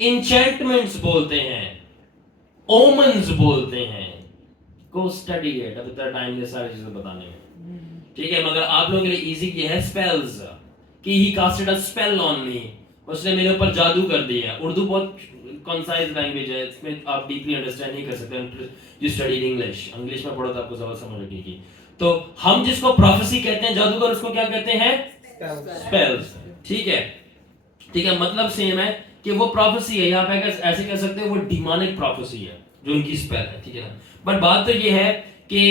इंचेंटमेंट्स बोलते हैं, ओमन्स बोलते हैं। गो स्टडी इट, अभी तक टाइम नहीं सारी चीजें बताने में, ठीक है। मगर आप लोगों के लिए इजी किया है स्पेल्स, कि he casted a spell on me, उसने मेरे ऊपर जादू कर दिया। उर्दू बहुत कंसाइज लैंग्वेज है, इसमें आप डीपली अंडरस्टैंड नहीं कर सकते। यू स्टडी इंग्लिश में पढ़ो तो आपको ज्यादा समझ लगेगी। तो हम जिसको प्रोफेसी कहते हैं, जादूगर उसको क्या कहते हैं, स्पेल्स, ठीक है, ठीक है, मतलब सेम है कि वो प्रोफेसी है, यहाँ पे ऐसे कह सकते हैं वो डिमोनिक प्रोफेसी है जो उनकी स्पेल है, ठीक है ना। बट बात तो ये है कि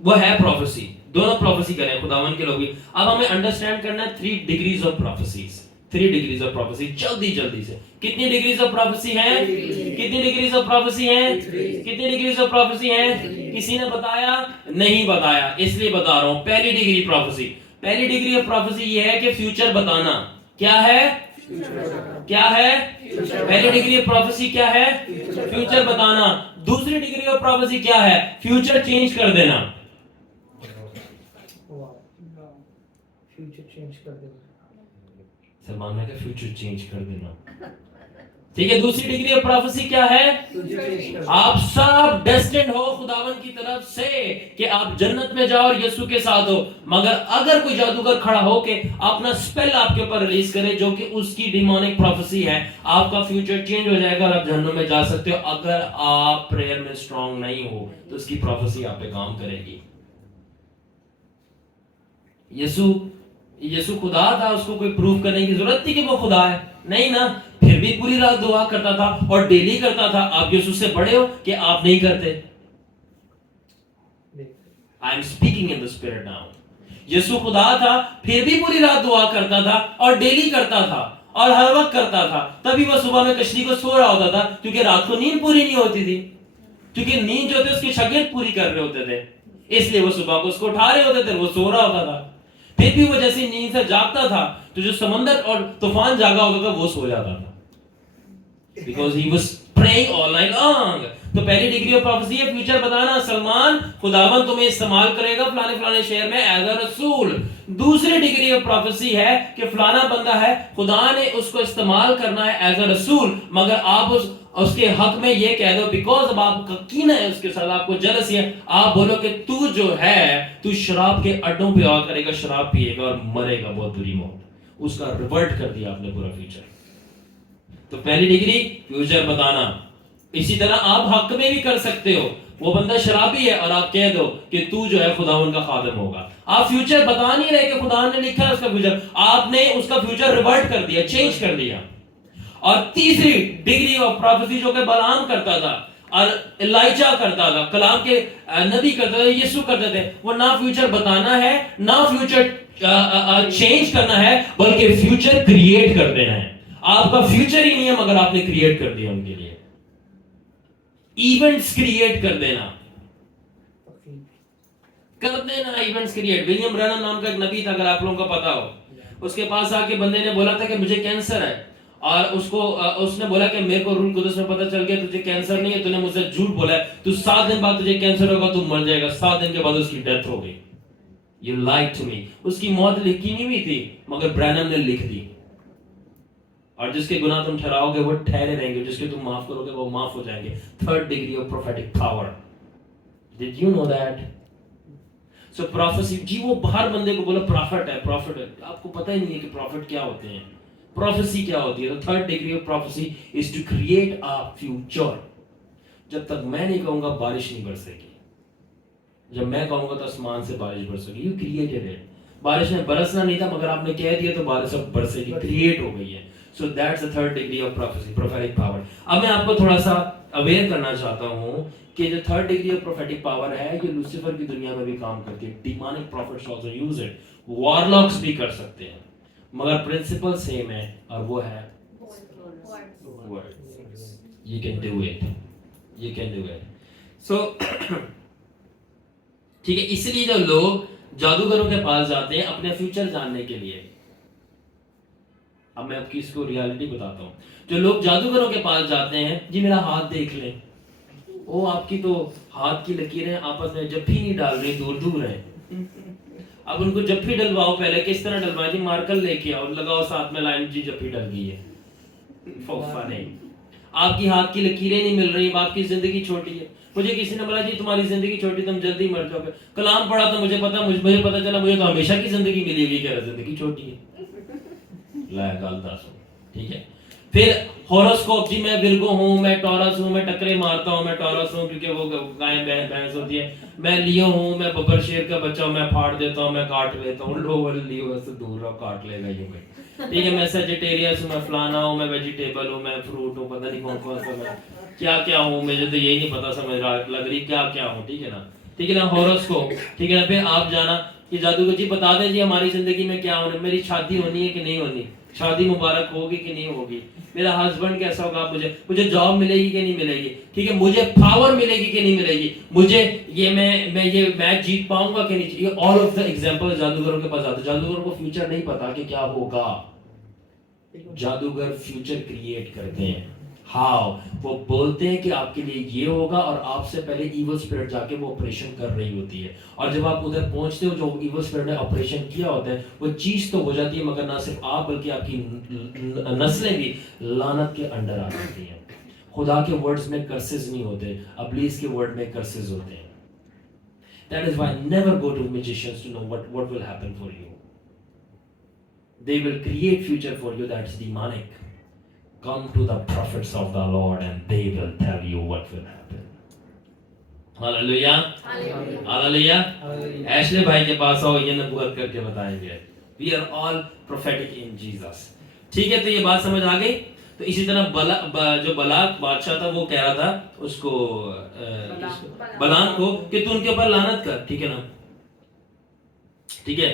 वो है प्रोफेसी, दोनों प्रोफेसी करें खुदावन के लोग भी। अब हमें अंडरस्टैंड करना है 3 degrees of prophecies, 3 degrees of prophecy, जल्दी से। कितनी डिग्रीज ऑफ प्रोफेसी है? कितनी डिग्रीज ऑफ प्रोफेसी है? कितनी डिग्रीज ऑफ प्रोफेसी है? किसी ने बताया? नहीं बताया, इसलिए बता रहा हूं। पहली डिग्री प्रोफेसी, पहली डिग्री ऑफ प्रोफेसी ये है कि फ्यूचर बताना। क्या है? क्या है? पहली डिग्री ऑफ प्रोफेसी क्या है? फ्यूचर बताना। दूसरी डिग्री ऑफ प्रोफेसी क्या है? फ्यूचर चेंज कर देना। फ्यूचर चेंज कर देना। सलमान ने कहा फ्यूचर चेंज कर देना, ठीक है। दूसरी डिग्री ऑफ प्रोफेसी क्या है? आप सब डेस्टिन्ड हो खुदावन की तरफ से कि आप जन्नत में जाओ और यीशु के साथ हो। मगर अगर कोई जादूगर खड़ा हो के अपना स्पेल आपके ऊपर रिलीज करे जो कि उसकी डिमोनिक प्रोफेसी है, आपका फ्यूचर चेंज हो जाएगा और आप जहन्नुम में जा सकते हो। अगर आप प्रेयर में स्ट्रांग नहीं हो तो उसकी प्रोफेसी आप पे काम करेगी। यीशु खुदा था, उसको कोई प्रूफ करने की जरूरत थी कि वो खुदा है? नहीं ना, फिर भी पूरी रात दुआ करता था और डेली करता था। आप यीशु से बड़े हो कि आप नहीं करते? I am speaking in the spirit now. Yeshu खुदा था, फिर भी पूरी रात दुआ करता था और डेली करता था और हर वक्त करता था। तभी वह सुबह में कश्ती को सो रहा होता था, क्योंकि रात को नींद पूरी नहीं होती थी, क्योंकि नींद जो थे उसके शागिर्द पूरी कर रहे होते थे, इसलिए वो सुबह को उसको उठा रहे होते थे, वो सो रहा होता था। फिर भी वो जैसे नींद से जागता था तो जो समंदर और तूफान जागा होता था वो सो जाता था, because he was praying all night long। तो पहली डिग्री ऑफ प्रोफेसी है फ्यूचर बताना। सलमान, खुदावन तुम्हें इस्तेमाल करेगा फलाने फलाने शहर में एज अ रसूल। दूसरी डिग्री ऑफ प्रोफेसी है कि फलाना बंदा है, खुदा ने उसको इस्तेमाल करना है एज अ रसूल, मगर आप उसके हक में ये कह दो, बिकॉज अब आपका कीना है उसके साथ, आपको जेलसी है, आप बोलो कि तू जो है तू शराब के अड्डों पे आ करेगा, शराब पिएगा और मरेगा बहुत बुरी मौत। उसका रिवर्ट कर दिया आपने पूरा फ्यूचर। तो पहली डिग्री फ्यूचर बताना। इसी तरह आप हक में भी कर सकते हो, वो बंदा शराबी है और आप कह दो कि तू जो है खुदावन का खादिम होगा। आप फ्यूचर बता नहीं रहे कि खुदा ने लिखा है उसका फ्यूचर, आपने उसका फ्यूचर रिवर्ट कर दिया, चेंज कर दिया। और तीसरी डिग्री ऑफ प्रोफेसी जो कि बलाम करता था और इलाइजा करता था, कलाम के नबी करते थे, यीशु करते थे, वो ना फ्यूचर बताना है ना फ्यूचर चेंज करना है, बल्कि फ्यूचर क्रिएट कर देना है। आपका फ्यूचर ही नहीं है मगर आपने क्रिएट कर दिया उनके लिए, इवेंट्स क्रिएट कर देना इवेंट्स क्रिएट। विलियम ब्रैनम नाम का एक नबी था, अगर आप लोगों को पता हो, उसके पास आके बंदे ने बोला था कि मुझे कैंसर है, और उसने बोला कि मेरे को रूह कुदस में पता चल गया तुझे कैंसर नहीं है, तूने मुझसे झूठ बोला है, तू 7 दिन बाद तुझे कैंसर होगा, तू मर जाएगा। 7 दिन के बाद उसकी डेथ हो गई। You lied to me। उसकी मौत लिखी नहीं हुई थी मगर ब्रैनम ने लिख दी। और जिसके गुनाह तुम ठहराओगे वो ठहरे रहेंगे, जिसके तुम माफ करोगे वो माफ हो जाएंगे। 3rd degree of prophetic power. Did you know that? So prophecy, जी वो हर बंदे को बोला प्रॉफिट है, प्रॉफिट है, आपको पता ही नहीं है कि प्रॉफिट क्या होते हैं, प्रोफेसी क्या होती है। तो 3rd degree of prophecy is to create a future. जब तक मैं नहीं कहूंगा बारिश नहीं बरसेगी, जब मैं कहूंगा तो आसमान से बारिश बरसेगी। You created it. बारिश में बरसना नहीं था मगर आपने कह दिया तो बारिश अब बरसेगी, क्रिएट हो गई है। So that's the 3rd degree of prophecy, prophetic power. अब मैं आपको थोड़ा सा अवेयर करना चाहता हूं कि जो 3rd degree of prophetic power है ये लूसीफर की दुनिया में भी काम करती है। Demonic prophets also use it, warlocks भी कर सकते हैं, मगर प्रिंसिपल सेम है और वो है word. You can do it, you can do it. So ठीक है, इसलिए जो लोग जादूगरों के पास जाते हैं अपने फ्यूचर जानने के लिए, अब मैं आपकी इसको रियलिटी बताता हूँ। जो लोग जादूगरों के पास जाते हैं, जी मेरा हाथ देख लें, वो आपकी तो हाथ की लकीरें आपस में जफ्फी नहीं डाल रही, दूर दूर है। अब उनको जफ्फी डलवाओ, पहले किस तरह डलवाए जी, मार्कर लेके आओ, लगाओ साथ में लाइन, जी जफ्फी डल गई है। फौफा नहीं, आपकी हाथ की लकीरें नहीं मिल रही, आपकी जिंदगी छोटी है। मुझे किसी ने बोला जी तुम्हारी जिंदगी छोटी, तुम जल्दी मर जाओगे। कलाम पढ़ा तो मुझे पता चला मुझे तो हमेशा की जिंदगी मिली हुई, कह रहा जिंदगी छोटी है। ठीक है। फिर हॉरोस्कोप, जी मैं विर्गो हूँ, मैं टॉरस हूँ, मैं टकरे मारता हूँ, मैं टॉरस हूँ क्योंकि वो गाय भैंस होती है। मैं लियो हूँ, मैं बब्बर शेर का बच्चा हूँ, मैं फाड़ देता हूँ, मैं काट लेता हूँ। लोग लियो से दूर रहो, काट लेगा यूं में। ठीक है, मैं सजिटेरियस हूँ, मैं फलाना हूँ, मैं वेजिटेबल हूँ, मैं फ्रूट हूँ, पता नहीं कौन कौन सा मैं क्या क्या हूँ, मुझे तो यही नहीं पता समझ लग रही क्या क्या हूँ। ठीक है ना, हॉरोस्कोप। ठीक है ना, फिर आप जाना कि जादूगर जी बता दें जी हमारी जिंदगी में क्या होना, मेरी शादी होनी है कि नहीं होनी, शादी मुबारक होगी कि नहीं होगी, मेरा हस्बैंड कैसा होगा, मुझे जॉब मिलेगी कि नहीं मिलेगी, ठीक है, मुझे पावर मिलेगी कि नहीं मिलेगी, मुझे ये मैं ये मैच जीत पाऊंगा कि नहीं। ये ऑल ऑफ द एग्जांपल जादूगरों के पास आते। जादूगरों को फ्यूचर नहीं पता कि क्या होगा, जादूगर फ्यूचर क्रिएट करते हैं। हाउ, वो बोलते हैं कि आपके लिए ये होगा और आपसे पहले इविल स्पिरिट जाके वो ऑपरेशन कर रही होती है, और जब आप उधर पहुंचते हो जो इविल स्पिरिट ने ऑपरेशन किया होता है वो चीज तो हो जाती है, मगर ना सिर्फ आप बल्कि आपकी नस्लें भी लानत के अंडर आ जाती हैं। खुदा के वर्ड्स में कर्सेस नहीं होते, अब्लीस के वर्ड में कर्सेस होते हैं। That is why never go to magicians to know what will happen for you. They will create future for you that's demonic. Come to the prophets of the Lord and they will tell you what will happen. Hallelujah. Hallelujah. ऐशले भाई के पास आओ, ये नबूवत करके बताएंगे। We are all prophetic in Jesus. ठीक है, तो ये बात समझ आ गई। तो इसी तरह जो बलाक बादशाह था वो कह रहा था उसको बलाम को कि तू उनके ऊपर लानत कर, ठीक है ना, ठीक है,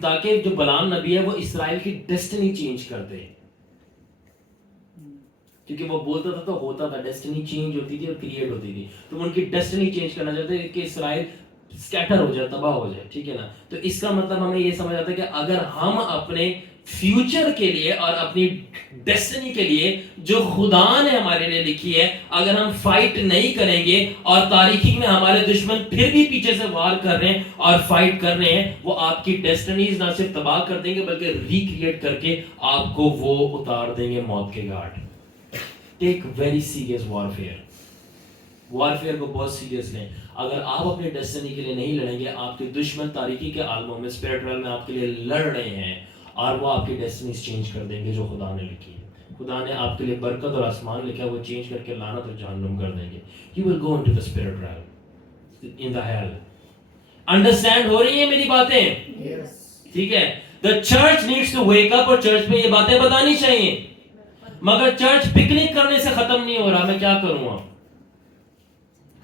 ताकि जो बलाम नबी है वो इस्राएल की डेस्टिनी चेंज कर दे, क्योंकि वो बोलता था तो होता था, डेस्टिनी चेंज होती थी और क्रिएट होती थी। तो वो उनकी डेस्टिनी चेंज करना चाहते थे कि इस्राएल स्कैटर हो जाए, तबाह हो जाए, ठीक है ना। तो इसका मतलब हमें ये समझ आता है कि अगर हम अपने फ्यूचर के लिए और अपनी डेस्टिनी के लिए जो खुदा ने हमारे लिए लिखी है, अगर हम फाइट नहीं करेंगे और तारीखी में हमारे दुश्मन फिर भी पीछे से वार कर रहे हैं और फाइट कर रहे हैं, वो आपकी डेस्टिनीज ना सिर्फ तबाह कर देंगे बल्कि रिक्रिएट करके आपको वो उतार देंगे मौत के घाट। टेक वेरी सीरियस वॉरफेयर को बहुत सीरियस लें। अगर आप अपने डेस्टिनी के लिए नहीं लड़ेंगे, आपके दुश्मन तारीकी के आलमों में, स्पिरिचुअल में आपके लिए लड़ रहे हैं और वो आपकी डेस्टिनी चेंज कर देंगे जो खुदा ने लिखी है। खुदा ने आपके लिए बरकत और आसमान लिखा है, वो चेंज करके लानत और जहन्नुम कर देंगे। You will go into the spirit realm, in the hell. Understand हो रही है मेरी बातें? ठीक है, the church needs to wake up, और चर्च में ये बातें बतानी चाहिए। मगर चर्च पिकनिक करने से खत्म नहीं हो रहा, मैं क्या करूंगा?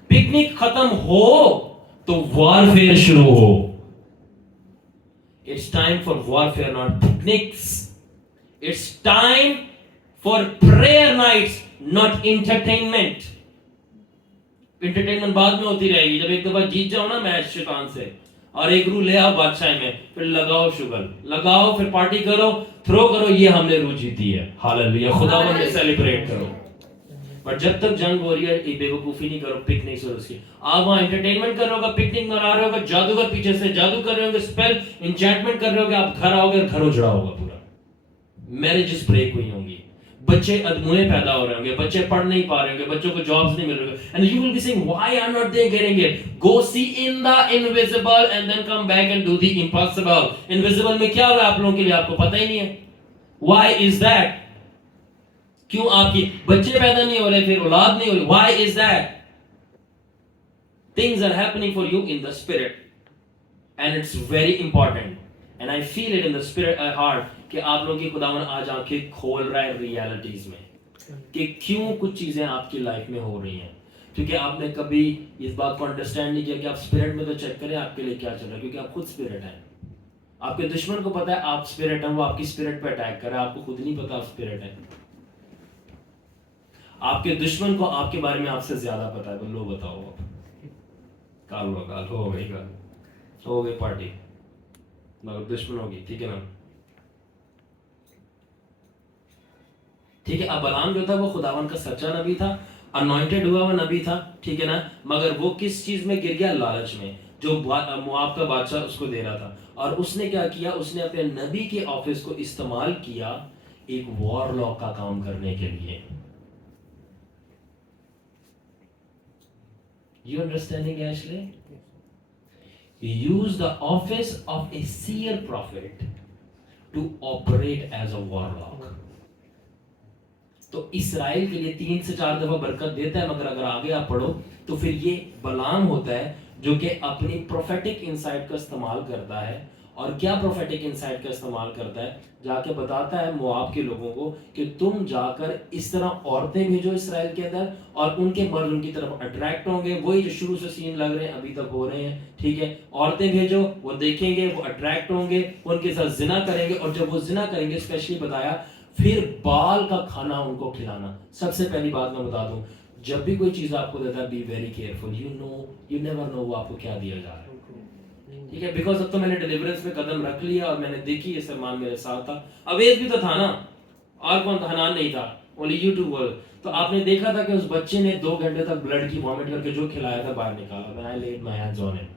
पिकनिक खत्म हो तो वॉरफेयर शुरू हो। It's time for warfare, not picnics. It's time for prayer nights, not entertainment. Entertainment बाद में होती रहेगी, जब एक दफा जीत जाओ ना मैच शैतान से और एक रू ले आओ बादशाह में, फिर लगाओ शुगर, लगाओ, फिर पार्टी करो, थ्रो करो, ये हमने रू जीती है, हालेलुया, खुदावंद ने सेलिब्रेट करो। पर जब तक जंग हो रही है, ये बेवकूफी नहीं करो, पिकनिक और उसकी। आप वहां एंटरटेनमेंट कर रहे होगा, पिकनिक मना रहे होगा, जादूगर पीछे से जादू कर रहे होंगे, स्पेल इंचैंटमेंट कर रहे होगे, आप घर आओगे, घर उजड़ा होगा पूरा, मैरिजेस ब्रेक हुई होंगी, बच्चे अधमूए पैदा हो रहे होंगे, बच्चे पढ़ नहीं पा रहे होंगे, बच्चों को जॉब्स नहीं मिल रहे होंगे, and you will be saying why are not they getting it? Go see in the invisible and then come back and do the impossible. Invisible में क्या हो रहा है आप लोगों के लिए, आपको पता ही नहीं है। Why is that? क्यों आपकी बच्चे पैदा नहीं हो रहे, फिर औलाद नहीं हो रही? Why is that? Things are happening for you in the spirit and it's very important, and I feel it in the spirit heart कि आप लोगों की खुदावन आज आंखें खोल रहा है रियलिटीज में कि क्यों कुछ चीजें आपकी लाइफ में हो रही हैं, क्योंकि आपने कभी इस बात को अंडरस्टैंड नहीं किया कि आप स्पिरिट में तो चेक करें आपके लिए क्या चल रहा है, क्योंकि आप खुद स्पिरिट हैं। आपके दुश्मन को पता है आप स्पिरिट हैं, वो आपकी स्पिरिट पे अटैक कर रहा है, आपको खुद नहीं पता आप स्पिरिट हैं। आपके दुश्मन को आपके बारे में आपसे ज्यादा पता है। बोलो बताओ, काल हो गई पार्टी, मगर दुश्मन होगी, ठीक है ना। ठीक है, अब बलाम जो था वो खुदावन का सच्चा नबी था, अनॉइंटेड हुआ हुआ नबी था, ठीक है ना, मगर वो किस चीज में गिर गया? लालच में, जो मुआब का बादशाह उसको दे रहा था। और उसने क्या किया? उसने अपने नबी के ऑफिस को इस्तेमाल किया एक वॉरलॉक का काम करने के लिए। You understanding, Ashley? Use the office of a seer prophet to operate as a warlock. तो इस्राएल के लिए 3 से 4 दफा बरकत देता है, मगर अगर आगे आप पढ़ो तो फिर ये बलाम होता है जो कि अपनी प्रोफेटिक इंसाइट का इस्तेमाल करता है और क्या प्रोफेटिक इंसाइट का इस्तेमाल करता है, जाके बताता है मोआब के लोगों को कि तुम जाकर इस तरह औरतें भेजो इसराइल के अंदर और उनके मर्द उनकी तरफ अट्रैक्ट होंगे, वही जो शुरू से सीन लग रहे हैं अभी तक हो रहे हैं, ठीक है। औरतें भेजो, वो देखेंगे, वो अट्रैक्ट होंगे, उनके साथ जिना करेंगे, और जब वो जिना करेंगे, स्पेशली बताया, फिर बाल का खाना उनको खिलाना। सबसे पहली बात मैं बता दूं, जब भी कोई चीज आपको देता है, be very careful, you never know वो आपको क्या दिया जा रहा है, ठीक है। बिकॉज अब तो मैंने डिलीवरेंस में कदम रख लिया और मैंने देखी ये सलमान मेरे साथ था, अवेज भी तो था ना, और कौन था, हनान नहीं था, ओनली यूट्यूबर। तो आपने देखा था कि उस बच्चे ने 2 घंटे तक ब्लड की वॉमिट करके जो खिलाया था बाहर निकाला, when I laid my hands on him,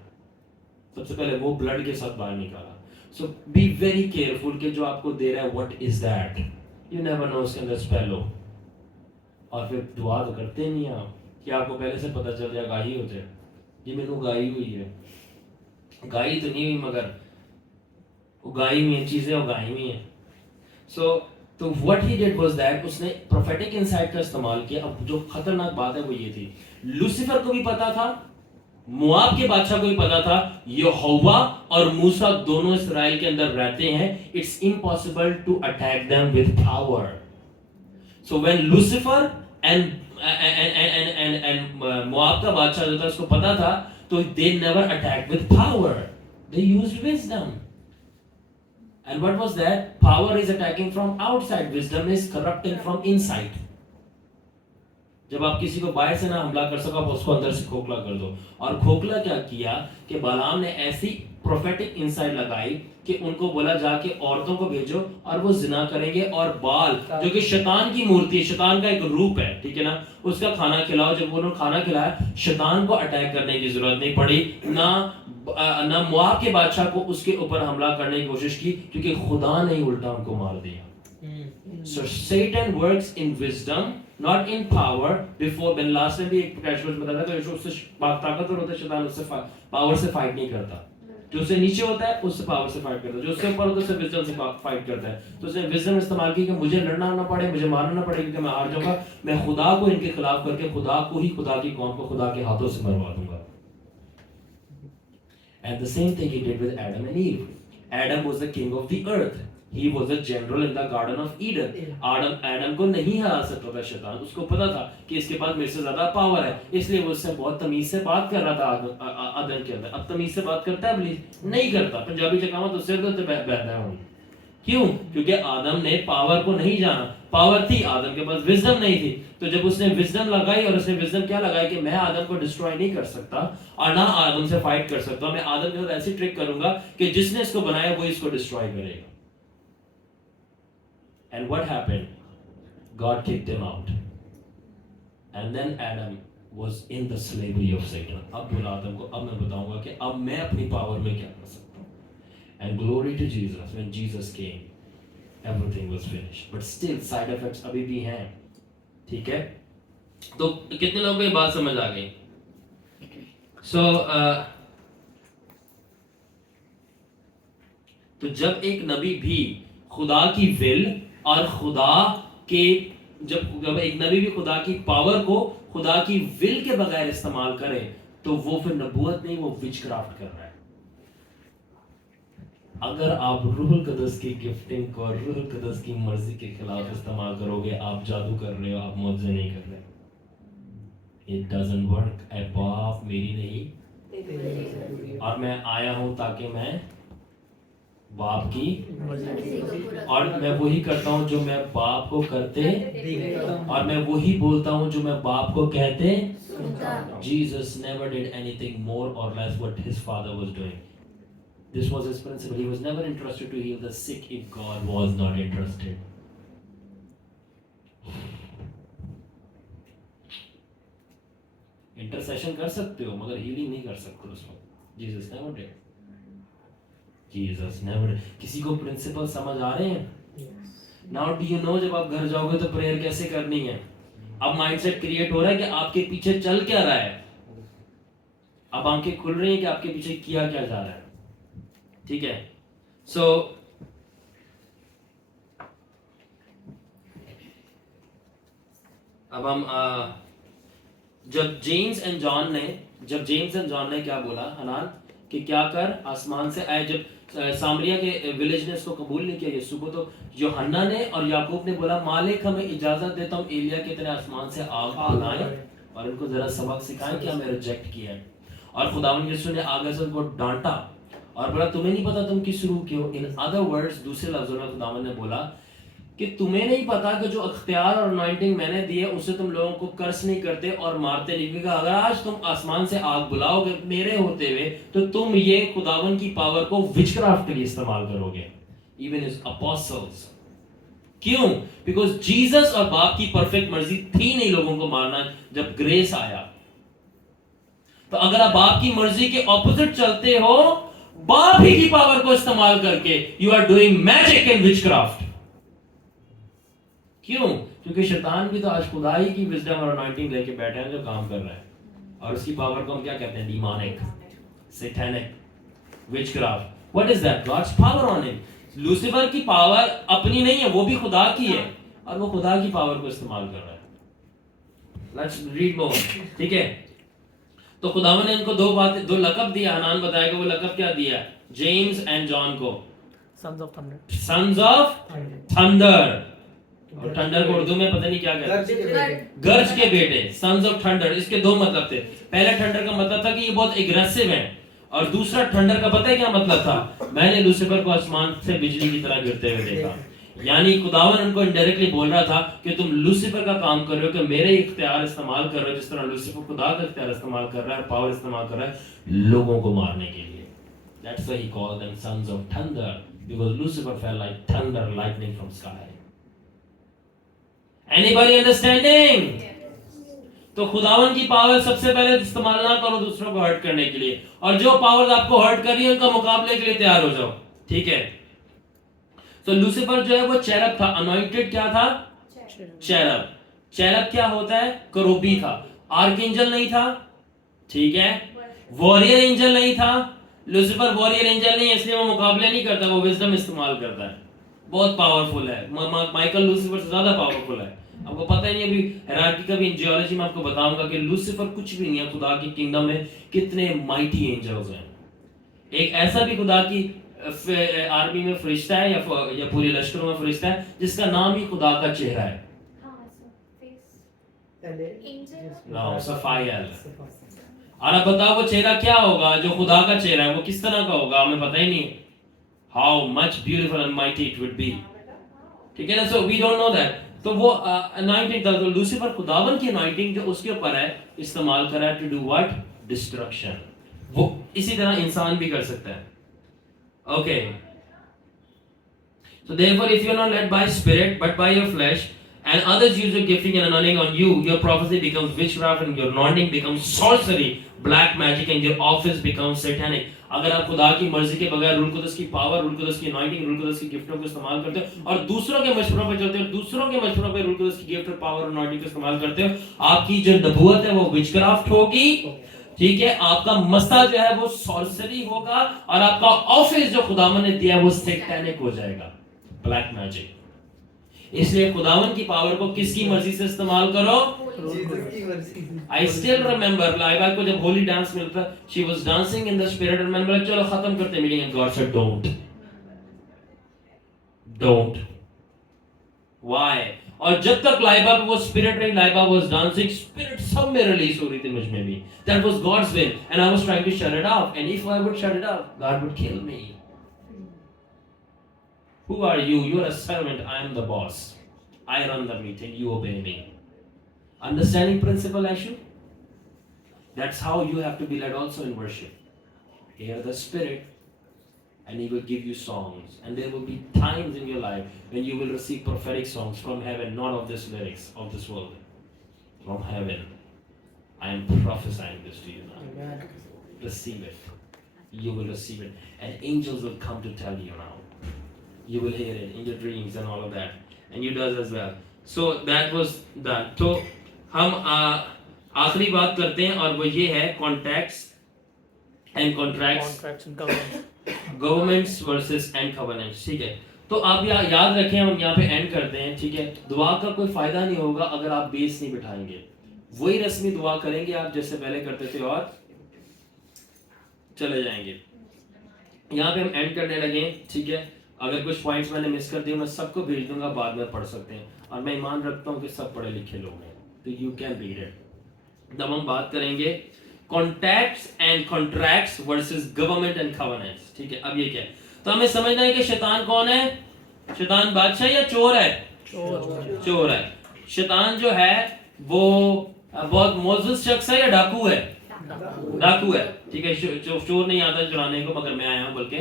सबसे पहले वो ब्लड के साथ बाहर निकाला। सो बी वेरी केयरफुल कि जो आपको दे रहा है what is that, you never know उसके अंदर स्पेल हो। और फिर दुआ तो करते नहीं आप कि आपको पहले से पता चल जाए गाई हो जाए, ये मैंने गाई हुई है, गाई तो नहीं हुई मगर उगाई हुई चीजें उगाई हुई हैं। सो तो what he did was that, उसने प्रोफेटिक इनसाइट का इस्तेमाल किया। अब जो खतरनाक बात है वो ये थी, लूसीफर को भी पता था, मोआब के बादशाह को भी पता था, यहोवा और मूसा दोनों इसराइल के अंदर रहते हैं, it's impossible to attack them with power. So when Lucifer and Moab का बादशाह जो था उसको पता था, तो they never attacked with power, they used wisdom. And what was that? Power is attacking from outside, wisdom is corrupting from inside. जब आप किसी को बाहर से ना हमला कर सको, आप उसको अंदर से खोखला कर दो। और खोखला क्या किया कि बालाम ने ऐसी प्रोफेटिक इंसाइट लगाई कि उनको बोला जाके औरतों को भेजो और वो जिना करेंगे, और बाल जो कि शैतान की मूर्ति है, शैतान का एक रूप है, ठीक है ना, उसका खाना खिलाओ। जब उन्होंने खाना खिलाया, शैतान को अटैक करने की जरूरत नहीं पड़ी, ना मोआब के बादशाह को उसके ऊपर हमला करने की कोशिश की, क्योंकि खुदा ने उल्टा उनको मार दिया। So Satan works in wisdom, not in power. Before when last time भी एक कैशवर्स बताया था कि जो उससे ताकतवर होता है शैतान, उससे पावर से फाइट नहीं करता। जो उससे नीचे होता है उससे पावर से फाइट करता है, जो उससे ऊपर होता है उससे विजडम से फाइट करता है। तो उसने विजडम इस्तेमाल की कि मुझे लड़ना ना पड़े, मुझे मारना ना पड़े, क्योंकि मैं हार जाऊंगा, मैं खुदा को इनके खिलाफ करके खुदा को ही, खुदा की कौम को खुदा के हाथों से मरवा दूंगा। And the same thing he did with Adam and Eve. Adam was the king of the earth. He was a general in the garden of Eden. Adam को नहीं हरा सकता था शैतान, उसको पता था कि इसके पास मेरे से ज्यादा पावर है, इसलिए वो उससे बहुत तमीज से बात कर रहा था आदम के अंदर। अब तमीज से बात करता है इब्लीस? नहीं करता। पंजाबी चकावत उससे तो बहता हूँ। क्यों? क्योंकि आदम ने पावर को नहीं जाना। पावर थी, आदम के पास विजडम नहीं थी। तो जब उसने विजडम लगाई, और उसने विजडम क्या लगाई कि मैं आदम को डिस्ट्रॉय नहीं कर सकता और ना आदम से फाइट कर सकता, मैं आदम के साथ ऐसी ट्रिक करूंगा कि जिसने इसको बनाया वो इसको डिस्ट्रॉय करेगा। And what happened? God kicked him out. And then Adam was in the slavery of Satan. अब बोला आदम को, अब मैं बताऊंगा कि अब मैं अपनी पावर में क्या कर सकता हूँ। And glory to Jesus, when Jesus came, everything was finished. But still side effects अभी भी हैं, ठीक है? तो कितने लोगों को ये बात समझ आ गई? So तो जब एक नबी भी खुदा की विल और खुदा के, जब एक नबी भी खुदा की पावर को खुदा की विल के बगैर इस्तेमाल करे, तो वो फिर नबूवत नहीं, वो विचक्राफ्ट कर रहा है। अगर आप रूहुल कुद्दस की गिफ्टिंग को रूहुल कुद्दस की मर्जी के खिलाफ इस्तेमाल करोगे, आप जादू कर रहे हो, आप मुआवजे नहीं कर रहे। It doesn't work. ऐ बाप मेरी नहीं, और मैं आया हूं ताकि मैं बाप की, और मैं वही करता हूं जो मैं बाप को करते, और मैं वही बोलता हूं जो मैं बाप को कहते। Jesus never did anything more or less what his father was doing. This was his principle. He was never interested to heal the sick if God was not interested. Intercession कर सकते हो मगर हीलिंग नहीं कर सकते उसको। Jesus never did. Jesus never did. किसी को प्रिंसिपल समझ आ रहे हैं? Now do you know जब आप घर जाओगे तो प्रेयर कैसे करनी है? अब माइंडसेट क्रिएट हो रहा है कि आपके पीछे चल क्या रहा है, अब आंखें खुल रही हैं कि आपके पीछे किया क्या जा रहा है, ठीक है? सो अब हम जब जेम्स एंड जॉन ने क्या बोला हनान कि क्या कर, आसमान से आए, जब सामरिया के विलेज ने इसको कबूल नहीं किया यीशु को, तो यूहन्ना ने और याकूब ने बोला मालिक हमें इजाजत देता हूँ एलिया की तरह आसमान से आग बुलाएं और उनको जरा सबक सिखाएं कि हमें रिजेक्ट किया है। और खुदावंद यीशु ने आगे से उनको डांटा और बोला तुम्हें नहीं पता तुम किस रूह के हो। इन अदर वर्ड्स, दूसरे लफ्जों में खुदावंद ने बोला कि तुम्हें नहीं पता कि जो अख्तियार और अनॉइंटिंग मैंने दी है उससे तुम लोगों को कर्स नहीं करते और मारते नहीं, क्योंकि अगर आज तुम आसमान से आग बुलाओगे मेरे होते हुए तो तुम ये खुदावन की पावर को विचक्राफ्ट के लिए इस्तेमाल करोगे, इवन हिज अपोस्टल्स। क्यों? बिकॉज जीसस और बाप की परफेक्ट मर्जी थी नहीं लोगों को मारना जब ग्रेस आया। तो अगर आप बाप की मर्जी के ऑपोजिट चलते हो, बाप ही की पावर को इस्तेमाल करके, you are doing magic and witchcraft. क्यों? क्योंकि शैतान भी तो आज खुदा ही की विजडम और अनॉइंटिंग लेके बैठे हैं जो काम कर रहा है, और उसकी पावर को हम क्या कहते हैं? डीमोनिक, सैतानिक, witchcraft. What is that? God's power on him. Lucifer की पावर अपनी नहीं है, वो भी खुदा की है और वो खुदा की पावर को इस्तेमाल कर रहा है। लेट्स रीड मोर, ठीक है? तो खुदावन ने इनको दो लकब दिया। हनान बताएगा वो लकब क्या दिया जेम्स एंड जॉन को, sons of thunder, sons of thunder. और थंडर को उर्दू में पता नहीं क्या कहते हैं, गर्ज के बेटे, सन्स ऑफ थंडर। इसके दो मतलब थे। पहले थंडर का मतलब था कि ये बहुत एग्रेसिव है, और दूसरा थंडर का पता है क्या मतलब था? मैंने लूसीफर को आसमान से बिजली की तरह गिरते हुए देखा। यानी खुदावन उनको इनडायरेक्टली बोल रहा था कि तुम लूसीफर का काम कर रहे हो, कि मेरे इख्तियार इस्तेमाल कर रहे हो, जिस तरह लूसीफर खुदा का इख्तियार इस्तेमाल कर रहा है, पावर इस्तेमाल कर रहा है लोगों को मारने के लिए। That's why he called them sons of thunder, because Lucifer fell like thunder, lightning from sky. Anybody understanding? तो खुदावन की पावर सबसे पहले इस्तेमाल ना करो दूसरों को हर्ट करने के लिए, और जो पावर्स आपको हर्ट कर रही है उनका मुकाबले के लिए तैयार हो जाओ, ठीक है? तो लूसीफर जो है वो चेरब था, अनॉइंटेड क्या था? चेरब। चेरब क्या होता है? करूबी था। आर्कएंजल नहीं था, ठीक है? वॉरियर एंजल नहीं था। लूसीफर वॉरियर एंजल नहीं है, इसलिए वो मुकाबले नहीं करता, वो विजडम इस्तेमाल करता है। बहुत पावरफुल है। माइकल लूसीफर से ज्यादा पावरफुल है। आपको पता ही नहीं, अभी हायरार्की का भी जियोलॉजी में आपको बताऊंगा कि लूसीफर कुछ भी नहीं है। खुदा की किंगडम में कितने माइटी एंजल्स हैं। एक ऐसा भी खुदा की आर्मी में फरिश्ता है या पूरे लश्करों में फरिश्ता है जिसका नाम ही खुदा का चेहरा है, सफायल। और अब बताओ वो चेहरा क्या होगा जो खुदा का चेहरा है, वो किस तरह का होगा? हमें पता ही नहीं। How much beautiful and mighty it would be, ठीक है ना? So we don't know that. तो वो अनॉइंटिंग था, तो लूसीफर खुदावन की अनॉइंटिंग जो उसके ऊपर है इस्तेमाल कर रहा है टू डू व्हाट? डिस्ट्रक्शन। वो इसी तरह इंसान भी कर सकता है। Okay. So therefore, if you are not led by spirit but by your flesh, and others use your gifting and anointing on you, your prophecy becomes witchcraft, and your anointing becomes sorcery, black magic, and your office becomes satanic. अगर आप खुदा की मर्जी के बगैर rule कुदस की power, rule कुदस की anointing, rule कुदस की गिफ्टों को इस्तेमाल करते हो और दूसरों के मशवरों पर चलते हो, दूसरों के मशवरों पर रूल कुदस की गिफ्ट और पावर और अनॉइंटिंग को इस्तेमाल करते हो, आपकी जो नबूवत है वो विचक्राफ्ट होगी, ठीक है? आपका मस्ता जो है वो सॉर्सरी होगा, और आपका ऑफिस जो खुदावन ने दिया है वो सैतानिक हो जाएगा, ब्लैक मैजिक। इसलिए खुदावन की पावर को किसकी मर्जी से इस्तेमाल करो? आई स्टिल रिमेंबर लाइबा को जब होली डांस मिलता, she was dancing in the spirit, और मैंने बोला चलो खत्म करते meeting, and God said don't. Why? और जब तक लाइबा पे वो स्पिरिट रही, लाइबा वाज डांसिंग, स्पिरिट सब में रिलीज हो रही थी, मुझ में भी। That was God's will, and I was trying to shut it off, and if I would shut it off, God would kill me. Who are you? You are a servant, I am the boss. I run the meeting, you obey me. Understanding principle issue? That's how you have to be led also in worship. Hear the Spirit, and He will give you songs. And there will be times in your life when you will receive prophetic songs from heaven, not of this lyrics of this world. From heaven. I am prophesying this to you now. Amen. Receive it. You will receive it. And angels will come to tell you now. You will hear it in your dreams and all of that. And you does as well. So that was done. तो हम आखिरी बात करते हैं, और वो ये है contracts and contracts, governments versus and covenants, ठीक है? तो आप याद रखें, हम यहाँ पे एंड करते हैं, ठीक है? दुआ का कोई फायदा नहीं होगा अगर आप बेस नहीं बिठाएंगे। वही रस्मी दुआ करेंगे आप जैसे पहले करते थे और चले जाएंगे। यहाँ पे हम एंड करने लगे हैं, ठीक है। अगर कुछ पॉइंट्स मैंने मिस कर दिए मैं सबको भेज दूंगा, बाद में पढ़ सकते हैं, और मैं ईमान रखता हूँ कि सब पढ़े लिखे लोग हैं, तो यू कैन रीड इट। तब हम बात करेंगे contracts and contracts versus government and covenants, ठीक है। अब ये क्या है, तो हमें समझना है कि शैतान कौन है। शैतान बादशाह या चोर है? चोर है। शैतान जो है वो बहुत मोजिस शख्स है या डाकू है? डाकू है, ठीक है। चोर नहीं आता चुराने को, मगर मैं आया हूं बोल के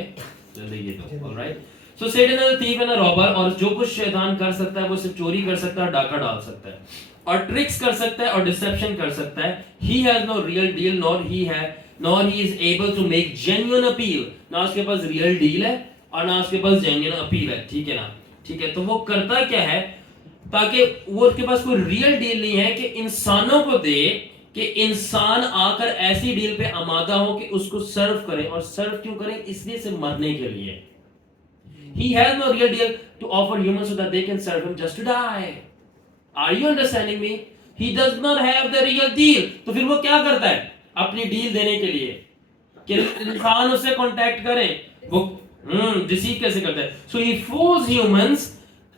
जल्दी ये तो alright. So Satan is a thief and a robber, और जो कुछ शैतान कर सकता है वो सिर्फ चोरी कर सकता है, डाका डाल सकता है, और ट्रिक्स कर सकता है, और डिसेप्शन कर सकता है। He has no real deal nor he is able to make genuine appeal. ना उसके पास रियल डील है और ना उसके पास जेन्युइन अपील है, ठीक है ना, ठीक है। तो वो करता क्या है, ताकि वो उसके पास कोई रियल डील नहीं है कि इंसानों को दे कि इंसान आकर ऐसी डील पे आमादा हो कि उसको सर्व करें, और सर्व क्यों करें, इसलिए से मरने के लिए। He has no real deal to offer humans so that they can serve him just to die. Are you understanding me? He does not have the real deal. तो फिर वो क्या करता है अपनी डील देने के लिए कि इंसान उससे कांटेक्ट करें, वो डिसीव कैसे करता है? So he fools humans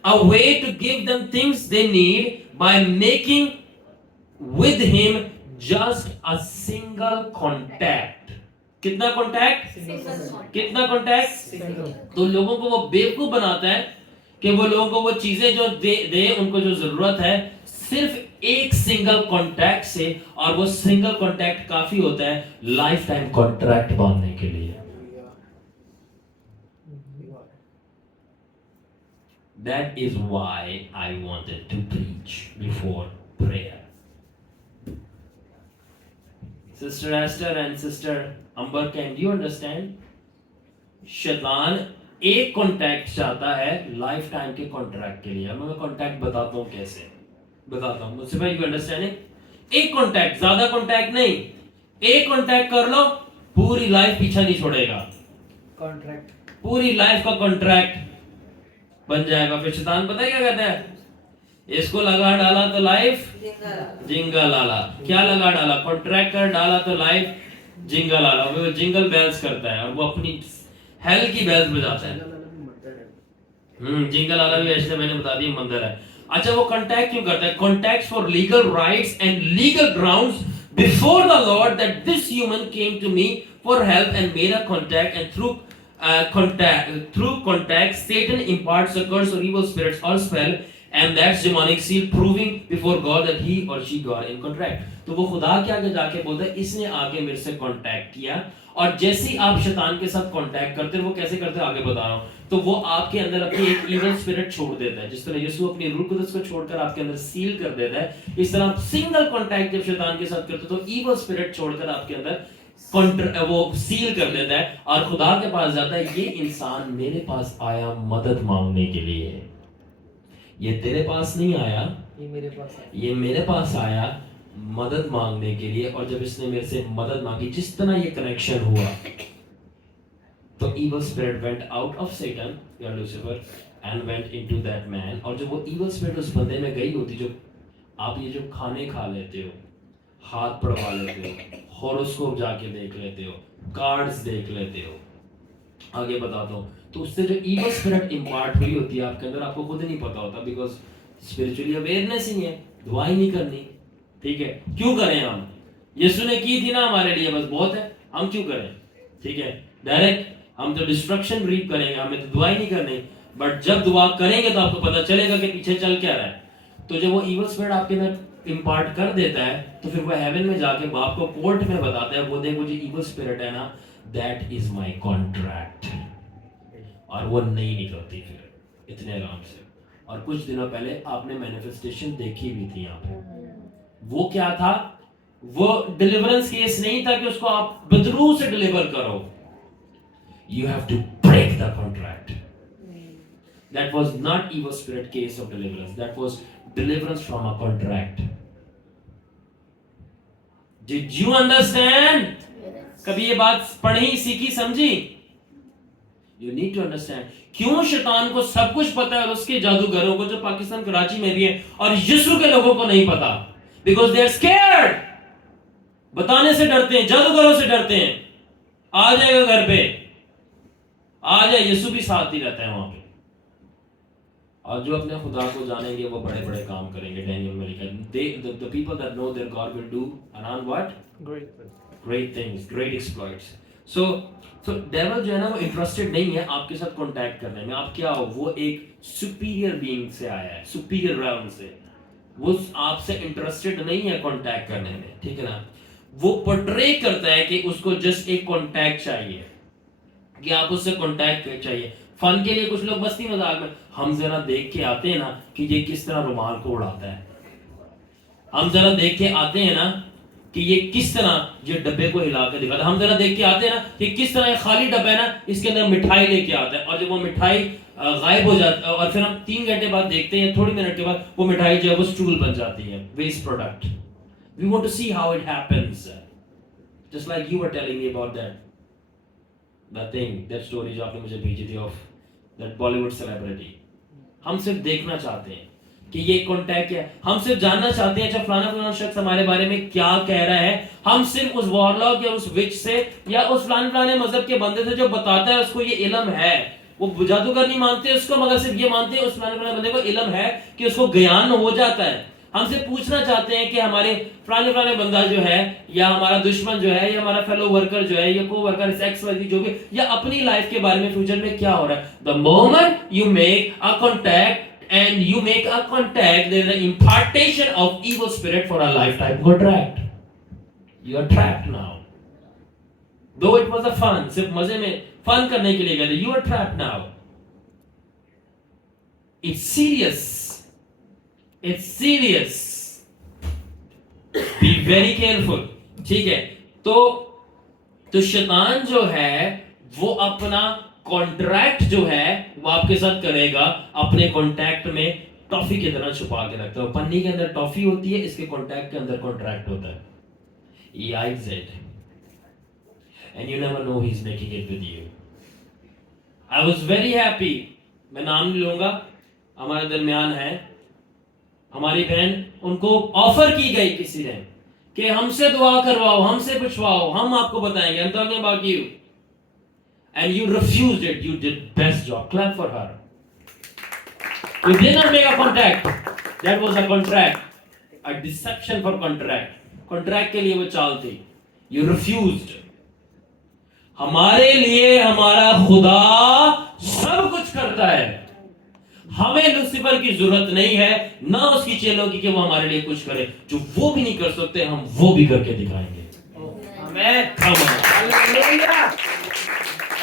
a way to give them things they need by making with him just a single contact. कितना कॉन्टैक्ट? कितना कॉन्टैक्ट? तो लोगों को वो बेवकूफ बनाता है कि वो लोगों को वो चीजें जो दे उनको जो जरूरत है सिर्फ एक सिंगल कॉन्टैक्ट से, और वो सिंगल कॉन्टैक्ट काफी होता है लाइफ टाइम कॉन्ट्रैक्ट बांधने के लिए। That is why I wanted to preach before prayer. Sister Esther and Sister Amber, can you understand? शैतान एक कॉन्टैक्ट चाहता है लाइफ टाइम के कॉन्ट्रैक्ट के लिए। अब मैं कॉन्टैक्ट बताता हूँ कैसे, बताता हूँ मुझसे भाई, यू अंडरस्टैंड? एक कॉन्टैक्ट, ज्यादा कॉन्टैक्ट नहीं, एक कॉन्टैक्ट कर लो पूरी लाइफ पीछा नहीं छोड़ेगा, कॉन्ट्रैक्ट, पूरी लाइफ का कॉन्ट्रैक्ट बन जाएगा। फिर शैतान पता है क्या कहता है, इसको लगा डाला तो लाइफ जिंगल लाला। क्या लगा डाला? कॉन्ट्रैक्ट कर डाला तो लाइफ जिंगल लाला। वो जिंगल बेल्स करता है और वो अपनी हेल की बेल्स बजाता है। जिंगल लाला भी ऐसे मैंने बता दिया मंदिर है। अच्छा, वो कॉन्टैक्ट क्यों करता है? Contact for legal rights and legal grounds before the lord that this human came to me for help and made a contact, and through contact Satan imparts a curse or evil spirits or spell, and that's demonic seal proving before God that he or she got in contract. तो वो खुदा के आगे जाके बोलता है इसने आगे मेरे से कांटेक्ट किया, और जैसे ही आप शैतान के साथ कांटेक्ट करते हैं, वो कैसे करते हैं आगे बता रहा हूं, तो वो आपके अंदर अपनी एक इविल स्पिरिट छोड़ देता है। जिस तरह यीशु अपनी रूह कुदस को छोड़कर आपके अंदर सील कर देता है, इस तरह आप सिंगल कांटेक्ट जब शैतान के साथ करते हो तो इविल स्पिरिट छोड़कर आपके अंदर वो सील कर देता है, और खुदा के पास जाता है, ये इंसान मेरे पास आया मदद मांगने के लिए, ये तेरे पास नहीं आया, ये मेरे पास आया मदद मांगने के लिए। और जब इसने मेरे से मदद मांगी, जिस तरह ये कनेक्शन हुआ, तो evil spirit went out of Satan या Lucifer and went into that man। और जब वो evil spirit उस बंदे में गई होती, जो आप ये जो खाने खा लेते हो, हाथ पड़वा लेते हो, हॉरोस्कोप जाके देख लेते हो, कार्ड्स देख लेते हो, आगे बताता हूँ, तो उससे जो ईवल स्पिरिट इंपार्ट हुई होती है आपके अंदर, आपको खुद नहीं पता होता, बिकॉज स्पिरिचुअली अवेयरनेस ही है, दुआ ही नहीं करनी, ठीक है। क्यों करें हम? यीशु ने की थी ना हमारे लिए, बस बहुत है, हम क्यों करें, ठीक है। डायरेक्ट हम तो डिस्ट्रक्शन रीप करेंगे, हमें तो दुआ ही नहीं करनी, बट जब दुआ करेंगे तो आपको पता चलेगा कि पीछे चल क्या रहा है। तो जब वो ईवल स्पिरिट आपके अंदर इंपार्ट कर देता है, तो फिर वो हेवन में जाके बाप को कोर्ट में बताता है, वो देखो जो इविल स्पिरिट है ना, दैट इज माय कॉन्ट्रैक्ट, और वो नहीं निकलती फिर इतने आराम से। और कुछ दिनों पहले आपने मैनिफेस्टेशन देखी भी थी यहाँ पे। वो क्या था? वो डिलीवरेंस केस नहीं था कि उसको आप बदरू से डिलीवर करो, you have to break the contract. That was not evil spirit case of deliverance, that was deliverance from a contract. Did you understand? कभी ये बात पढ़ी, सीखी, समझी? You need to understand. क्यों शैतान को सब कुछ पता है और उसके जादूगरों को जो पाकिस्तान कराची में भी है, और यीशु के लोगों को नहीं पता? Because they are scared. बताने से डरते हैं, जादूगरों से डरते हैं, आ जाएगा घर पे, आ जाए, यीशु भी साथ ही रहता है वहां पे। और जो अपने खुदा को जानेंगे वो बड़े बड़े काम करेंगे। डैनियल में लिखा है, the people that know their God will do around what great things, great exploits. So devil जो है ना वो इंटरेस्टेड नहीं है आपके साथ कांटेक्ट करने में। आप क्या हो, वो एक सुपीरियर बीइंग से आया है, सुपीरियर realm से, वो आपसे इंटरेस्टेड नहीं है कांटेक्ट करने में, ठीक है ना। वो पोर्ट्रे करता है कि उसको जस्ट एक कांटेक्ट चाहिए, कि आप उससे कांटेक्ट चाहिए। फन के लिए कुछ लोग मस्ती मजाक में, हम जरा देख के आते हैं ना कि ये किस तरह रुमाल को उड़ाता है, हम जरा देख के आते हैं ना कि ये किस तरह ये डब्बे को हिला के दिखाता है, हम जरा देख के आते हैं ना कि किस तरह ये खाली डब्बा है ना इसके अंदर मिठाई लेके आता है, और जब वो मिठाई गायब हो जाती है और फिर हम 3 घंटे बाद देखते हैं, थोड़ी मिनट के बाद वो मिठाई जो है वो स्टूल बन जाती है, waste product. We want to see how it happens, just like you were telling me about that thing, that story जो आपने मुझे भेजी थी ऑफ दैट बॉलीवुड सेलिब्रिटी। हम सिर्फ देखना चाहते हैं कि ये कॉन्टैक्ट है, हम सिर्फ जानना चाहते हैं अच्छा फलाना फलाना शख्स हमारे बारे में क्या कह रहा है। हम सिर्फ उस वॉरलॉक या उस विच से या उस फलाने मजहब के बंदे से जो बताता है उसको ये इल्म है, वो जादूगर नहीं मानते उसको, मगर सिर्फ ये मानते हैं उस फलाने बंदे को इल्म है कि उसको ज्ञान हो जाता है। हमसे पूछना चाहते हैं कि हमारे फलाने बंदा जो है या हमारा दुश्मन जो है या हमारा फेलो वर्कर जो है या को वर्कर एक्स वाई जो भी, या अपनी लाइफ के बारे में फ्यूचर में क्या हो रहा है। The moment you make a contact and you make a contact, there is an impartation of evil spirit for a lifetime contract. You are trapped now. Though it was a fun, सिर्फ मजे में fun करने के लिए गए थे, you are trapped now. It's serious. It's serious. Be very careful. ठीक है, तो शैतान जो है वो अपना कॉन्ट्रैक्ट जो है वो आपके साथ करेगा, अपने कॉन्टैक्ट में टॉफी की तरह छुपा के रखता है। पन्नी के अंदर टॉफी होती है, इसके कॉन्टैक्ट के अंदर कॉन्ट्रैक्ट होता है, EIZ, and you never know he's making it with you. I was very happy, मैं नाम नहीं लूंगा, हमारे दरमियान है हमारी बहन, उनको ऑफर की गई किसी ने कि हमसे दुआ करवाओ, हमसे पूछवाओ, हम आपको बताएंगे, I'm talking about you. And you refused it. You did best job. Clap for her. You did not make a contact. That was a contract. A deception for contract. Contract के लिए वो चाल थी. You refused. हमारे लिए हमारा खुदा सब कुछ करता है। हमें लूसीफर की जरूरत नहीं है, ना उसकी चेलों की कि वो हमारे लिए कुछ करे। जो वो भी नहीं कर सकते हम वो भी करके दिखाएंगे। आमीन। हालेलुया।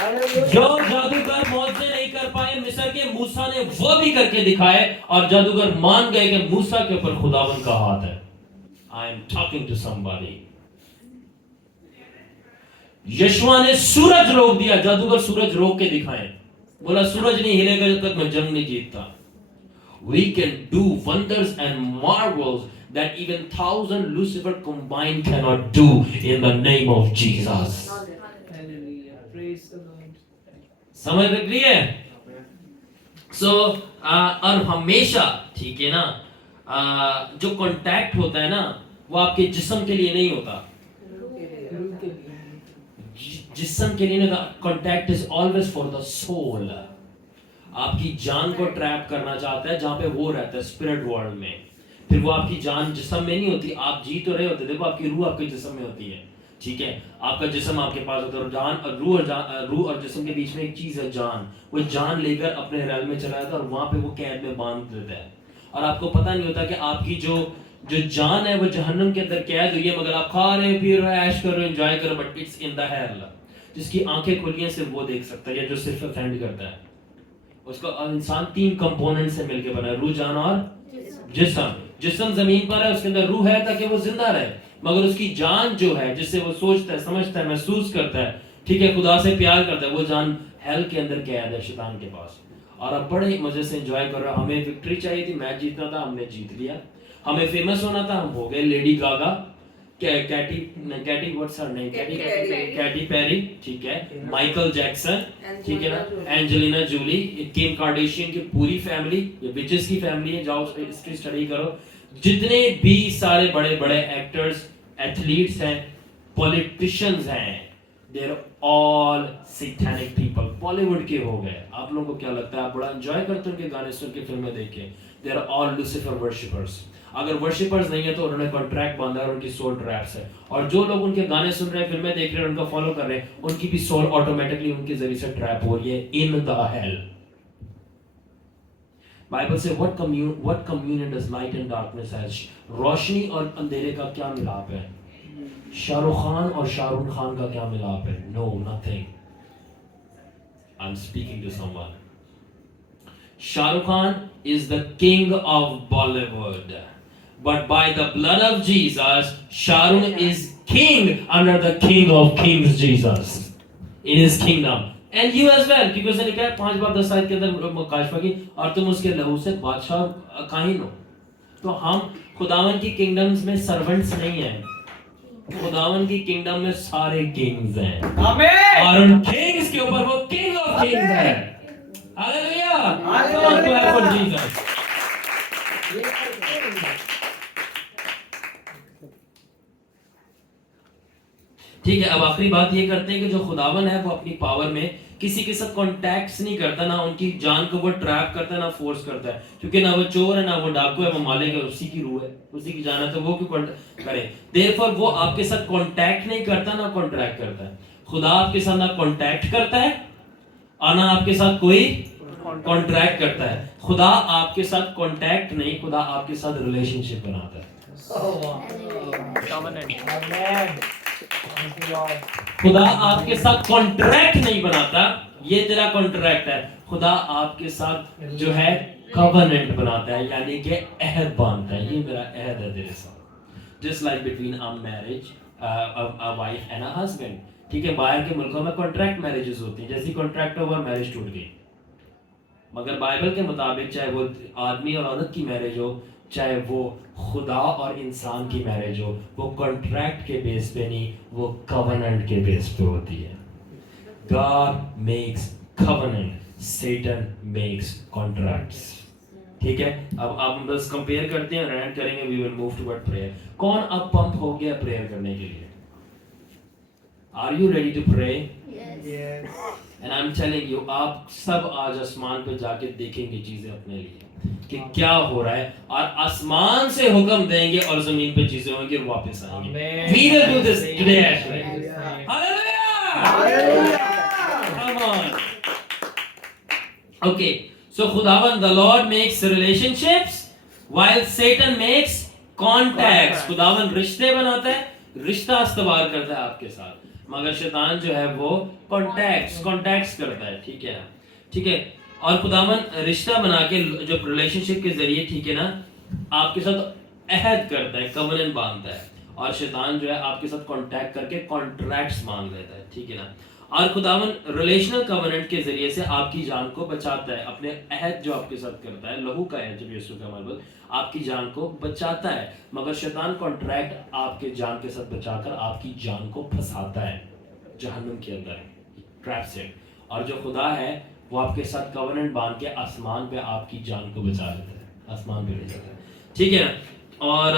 जो जादूगर मौत से नहीं कर पाए मिस्र के मूसा ने वो भी करके दिखाए, और जादूगर मान गए कि मूसा के ऊपर खुदावन का हाथ है। I am talking to somebody. Yeshua ने सूरज रोक दिया, जादूगर सूरज रोक के दिखाए, बोला सूरज नहीं हिलेगा जब तक मैं जंग नहीं जीतता। We can do wonders and marvels that even 1,000 Lucifer combined cannot do in the name of Jesus. समझ लग रही है? और हमेशा, ठीक है ना, जो कांटेक्ट होता है ना वो आपके जिस्म के लिए नहीं होता, जिस्म के लिए नहीं, contact is always for the soul. आपकी जान को ट्रैप करना चाहता है जहां पे वो रहता है स्पिरिट वर्ल्ड में, फिर वो आपकी जान जिस्म में नहीं होती, आप जी तो रहे होते, देखो आपकी रूह आपके जिस्म में होती है, ठीक है, आपका जिस्म आपके पास होता है, जान और रूह और जिस्म के बीच में एक चीज है जान, वो जान लेकर अपने रेल में चला जाता है और वहां पे वो कैद में बांध देता है, और आपको पता नहीं होता कि आपकी जो जान है वो जहन्नम के अंदर कैद हुई है, मगर आप खा रहे पी रहे ऐश कर रहे एंजॉय कर रहे, but it's in the hello. जिसकी आंखें खुली हैं सिर्फ वो देख सकता है, या जो सिर्फ अफेंड करता है। उसका इंसान 3 कंपोनेंट से मिलकर बना है, रूह, जान और जिस्म। जिस्म जमीन पर है, उसके अंदर रूह है ताकि वो जिंदा रहे, मगर उसकी जान जो है जिससे वो सोचता है, समझता है, महसूस करता है, ठीक है, खुदा से प्यार करता है, वो जान हेल के अंदर कैद है शैतान के पास। और अब बड़े मजे से एंजॉय कर रहा है। हमें विक्ट्री चाहिए थी, मैच जीतना था, हमने जीत लिया। हमें फेमस होना था, हम हो गए lady Gaga, Katy what's her name, Katy Perry, ठीक है, माइकल जैक्सन, ठीक है ना, एंजेलिना जूली, किम कार्डेशियन की पूरी फैमिली, ये विचेस की फैमिली है, जाओ हिस्ट्री स्टडी करो। जितने भी सारे बड़े बड़े एक्टर्स, एथलीट्स हैं, पॉलिटिशियंस हैं, They're all satanic people. Bollywood के हो गए. आप लोगों को क्या लगता है? आप बड़ा एंजॉय करते हो उनके गाने सुन के, फिल्में देख के. They're all Lucifer worshippers. अगर वर्शिपर्स नहीं है तो उन्होंने कॉन्ट्रैक्ट बांधा है और उनकी सोल ट्रैप्स है. और जो लोग उनके गाने सुन रहे हैं, फिल्में देख रहे हैं, उनका फॉलो कर रहे हैं, उनकी भी सोल ऑटोमेटिकली उनके जरिए से ट्रैप हो रही है इन द हेल. बाइबल से what communion does light and darkness has? रोशनी और अंधेरे का क्या मिलाप है? शाहरुख खान और शाहरुख खान का क्या मिलाप है? No, nothing. I am speaking to someone. Shahrukh Khan is the king of Bollywood, but by the blood of Jesus, Shahrukh is king under the King of Kings, Jesus, in His kingdom, and you as well. क्योंकि उसने लिखा है 5 बार 10 आयत के अंदर मुकाशफा की, और तुम उसके लहू से बादशाह काहिन हो. तो हम खुदावन की किंगडम्स में सर्वेंट्स नहीं हैं. खुदावन की किंगडम में सारे किंग्स हैं. आमीन. और उन किंग्स के ऊपर वो किंग ऑफ किंग्स है. Hallelujah! Hallelujah! Clap for Jesus. ठीक है, अब आखिरी बात ये करते हैं कि जो खुदावन है वो अपनी पावर में किसी के साथ कॉन्टैक्ट्स नहीं करता, ना उनकी जान को वो ट्रैप करता है, ना फोर्स करता है. क्योंकि ना वो चोर है, ना वो डाकू है, वो मालिक है, उसी की रूह है, उसी की जान है, तो वो क्यों करे? देयरफॉर वो आपके साथ कॉन्टैक्ट नहीं करता, ना कॉन्ट्रैक्ट करता है. खुदा आपके साथ ना कॉन्टैक्ट करता है और ना आपके साथ कोई कॉन्ट्रैक्ट करता है. खुदा आपके साथ कॉन्टैक्ट नहीं, खुदा आपके साथ रिलेशनशिप बनाता है. खुदा आपके साथ कॉन्ट्रैक्ट नहीं बनाता, ये तेरा कॉन्ट्रैक्ट है. खुदा आपके साथ जो है कवनेंट बनाता है, यानी कि अहद बांधता है. ये मेरा अहद है तेरे साथ. Just like between a marriage, a wife and a husband. ठीक है, बाहर के मुल्कों में कॉन्ट्रैक्ट मैरिजेस होती हैं. जैसी कॉन्ट्रैक्ट हुआ मैरिज टूट गई. मगर बाइबल के मुताबिक चाहे वो आदमी और औरत की मैरिज हो, चाहे वो खुदा और इंसान की मैरिज हो, वो कॉन्ट्रैक्ट के बेस पे नहीं, वो कवनेंट के बेस पे होती है. God makes covenant, Satan makes contracts. ठीक है, अब आप बस कंपेयर करते हैं, रैंड करेंगे, we will move toward prayer. कौन अब पंप हो गया प्रेयर करने के लिए? Are you ready to pray? Yes. And I'm telling you, आप सब आज आसमान पे जाके देखेंगे चीजें अपने लिए कि क्या हो रहा है, और आसमान से हुक्म देंगे और जमीन पे चीजें होंगी और वापस आएंगे. We will do this today actually. Hallelujah! Come on. Okay, so खुदावन, the Lord makes relationships while Satan makes contacts. खुदावन रिश्ते बनाता है, रिश्ता इस्तवार करता है आपके साथ, मगर शैतान जो है वो कॉन्टैक्ट्स करता है. ठीक है ना? ठीक है, और खुदावन रिश्ता बना के जो रिलेशनशिप के जरिए, ठीक है ना, आपके साथ अहद करता है, कवनेंट बांधता है. और शैतान जो है आपके साथ कांटेक्ट करके कॉन्ट्रैक्ट्स मांग लेता है. ठीक है ना? और खुदावन रिलेशनल कवनेंट के जरिए से आपकी जान को बचाता है. अपने अहद जो आपके साथ करता है, लहू का अहद जब यीशु का मतलब आपकी जान को बचाता है. मगर शैतान कॉन्ट्रैक्ट आपके जान के साथ बचाकर आपकी जान को फंसाता है जहन्नुम के अंदर, ट्रैप से. और जो खुदा है वो आपके साथ कवनेंट बांध के आसमान पे आपकी जान को बचा लेता है, आसमान पे ले जाता है. ठीक है ना? और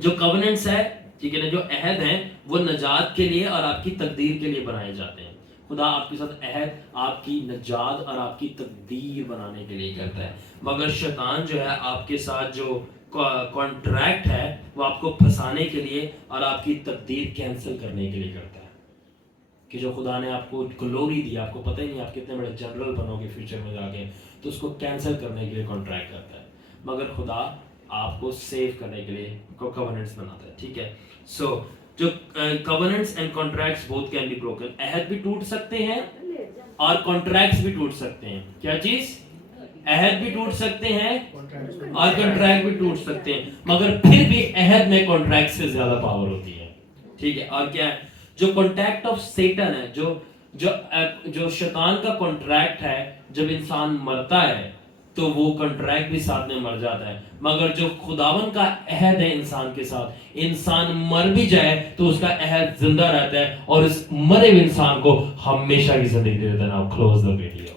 जो कवनेंट्स है, ठीक है ना, जो अहद हैं, वो नजात के लिए और आपकी तकदीर के लिए बनाए जाते हैं. खुदा आपके साथ अहद आपकी नजात और आपकी तकदीर बनाने के लिए करता है. मगर शैतान जो है आपके साथ जो कॉन्ट्रैक्ट है वो आपको फंसाने के लिए और आपकी तकदीर कैंसिल करने के लिए करता है. कि जो खुदा ने आपको ग्लोरी दी, आपको पता ही नहीं आप कितने बड़े जनरल बनोगे फ्यूचर में जाके, तो उसको कैंसिल करने के लिए कॉन्ट्रैक्ट करता है. मगर खुदा आपको सेव करने के लिए कवनेंट्स बनाता है. ठीक है, सो जो covenants and contracts both can be broken. अहद भी टूट सकते हैं और कॉन्ट्रैक्ट्स भी टूट सकते हैं. क्या चीज? अहद भी टूट सकते हैं और कॉन्ट्रैक्ट भी टूट सकते हैं, मगर फिर भी अहद में कॉन्ट्रैक्ट से ज्यादा पावर होती है. ठीक है, और क्या है? जो कॉन्ट्रैक्ट ऑफ सेटन है, जो शैतान का कॉन्ट्रैक्ट है, जब इंसान मरता है तो वो कॉन्ट्रैक्ट भी साथ में मर जाता है. मगर जो खुदावन का अहद है इंसान के साथ, इंसान मर भी जाए तो उसका अहद जिंदा रहता है और इस मरे हुए इंसान को हमेशा की जिंदगी दे देता है. Now close the video.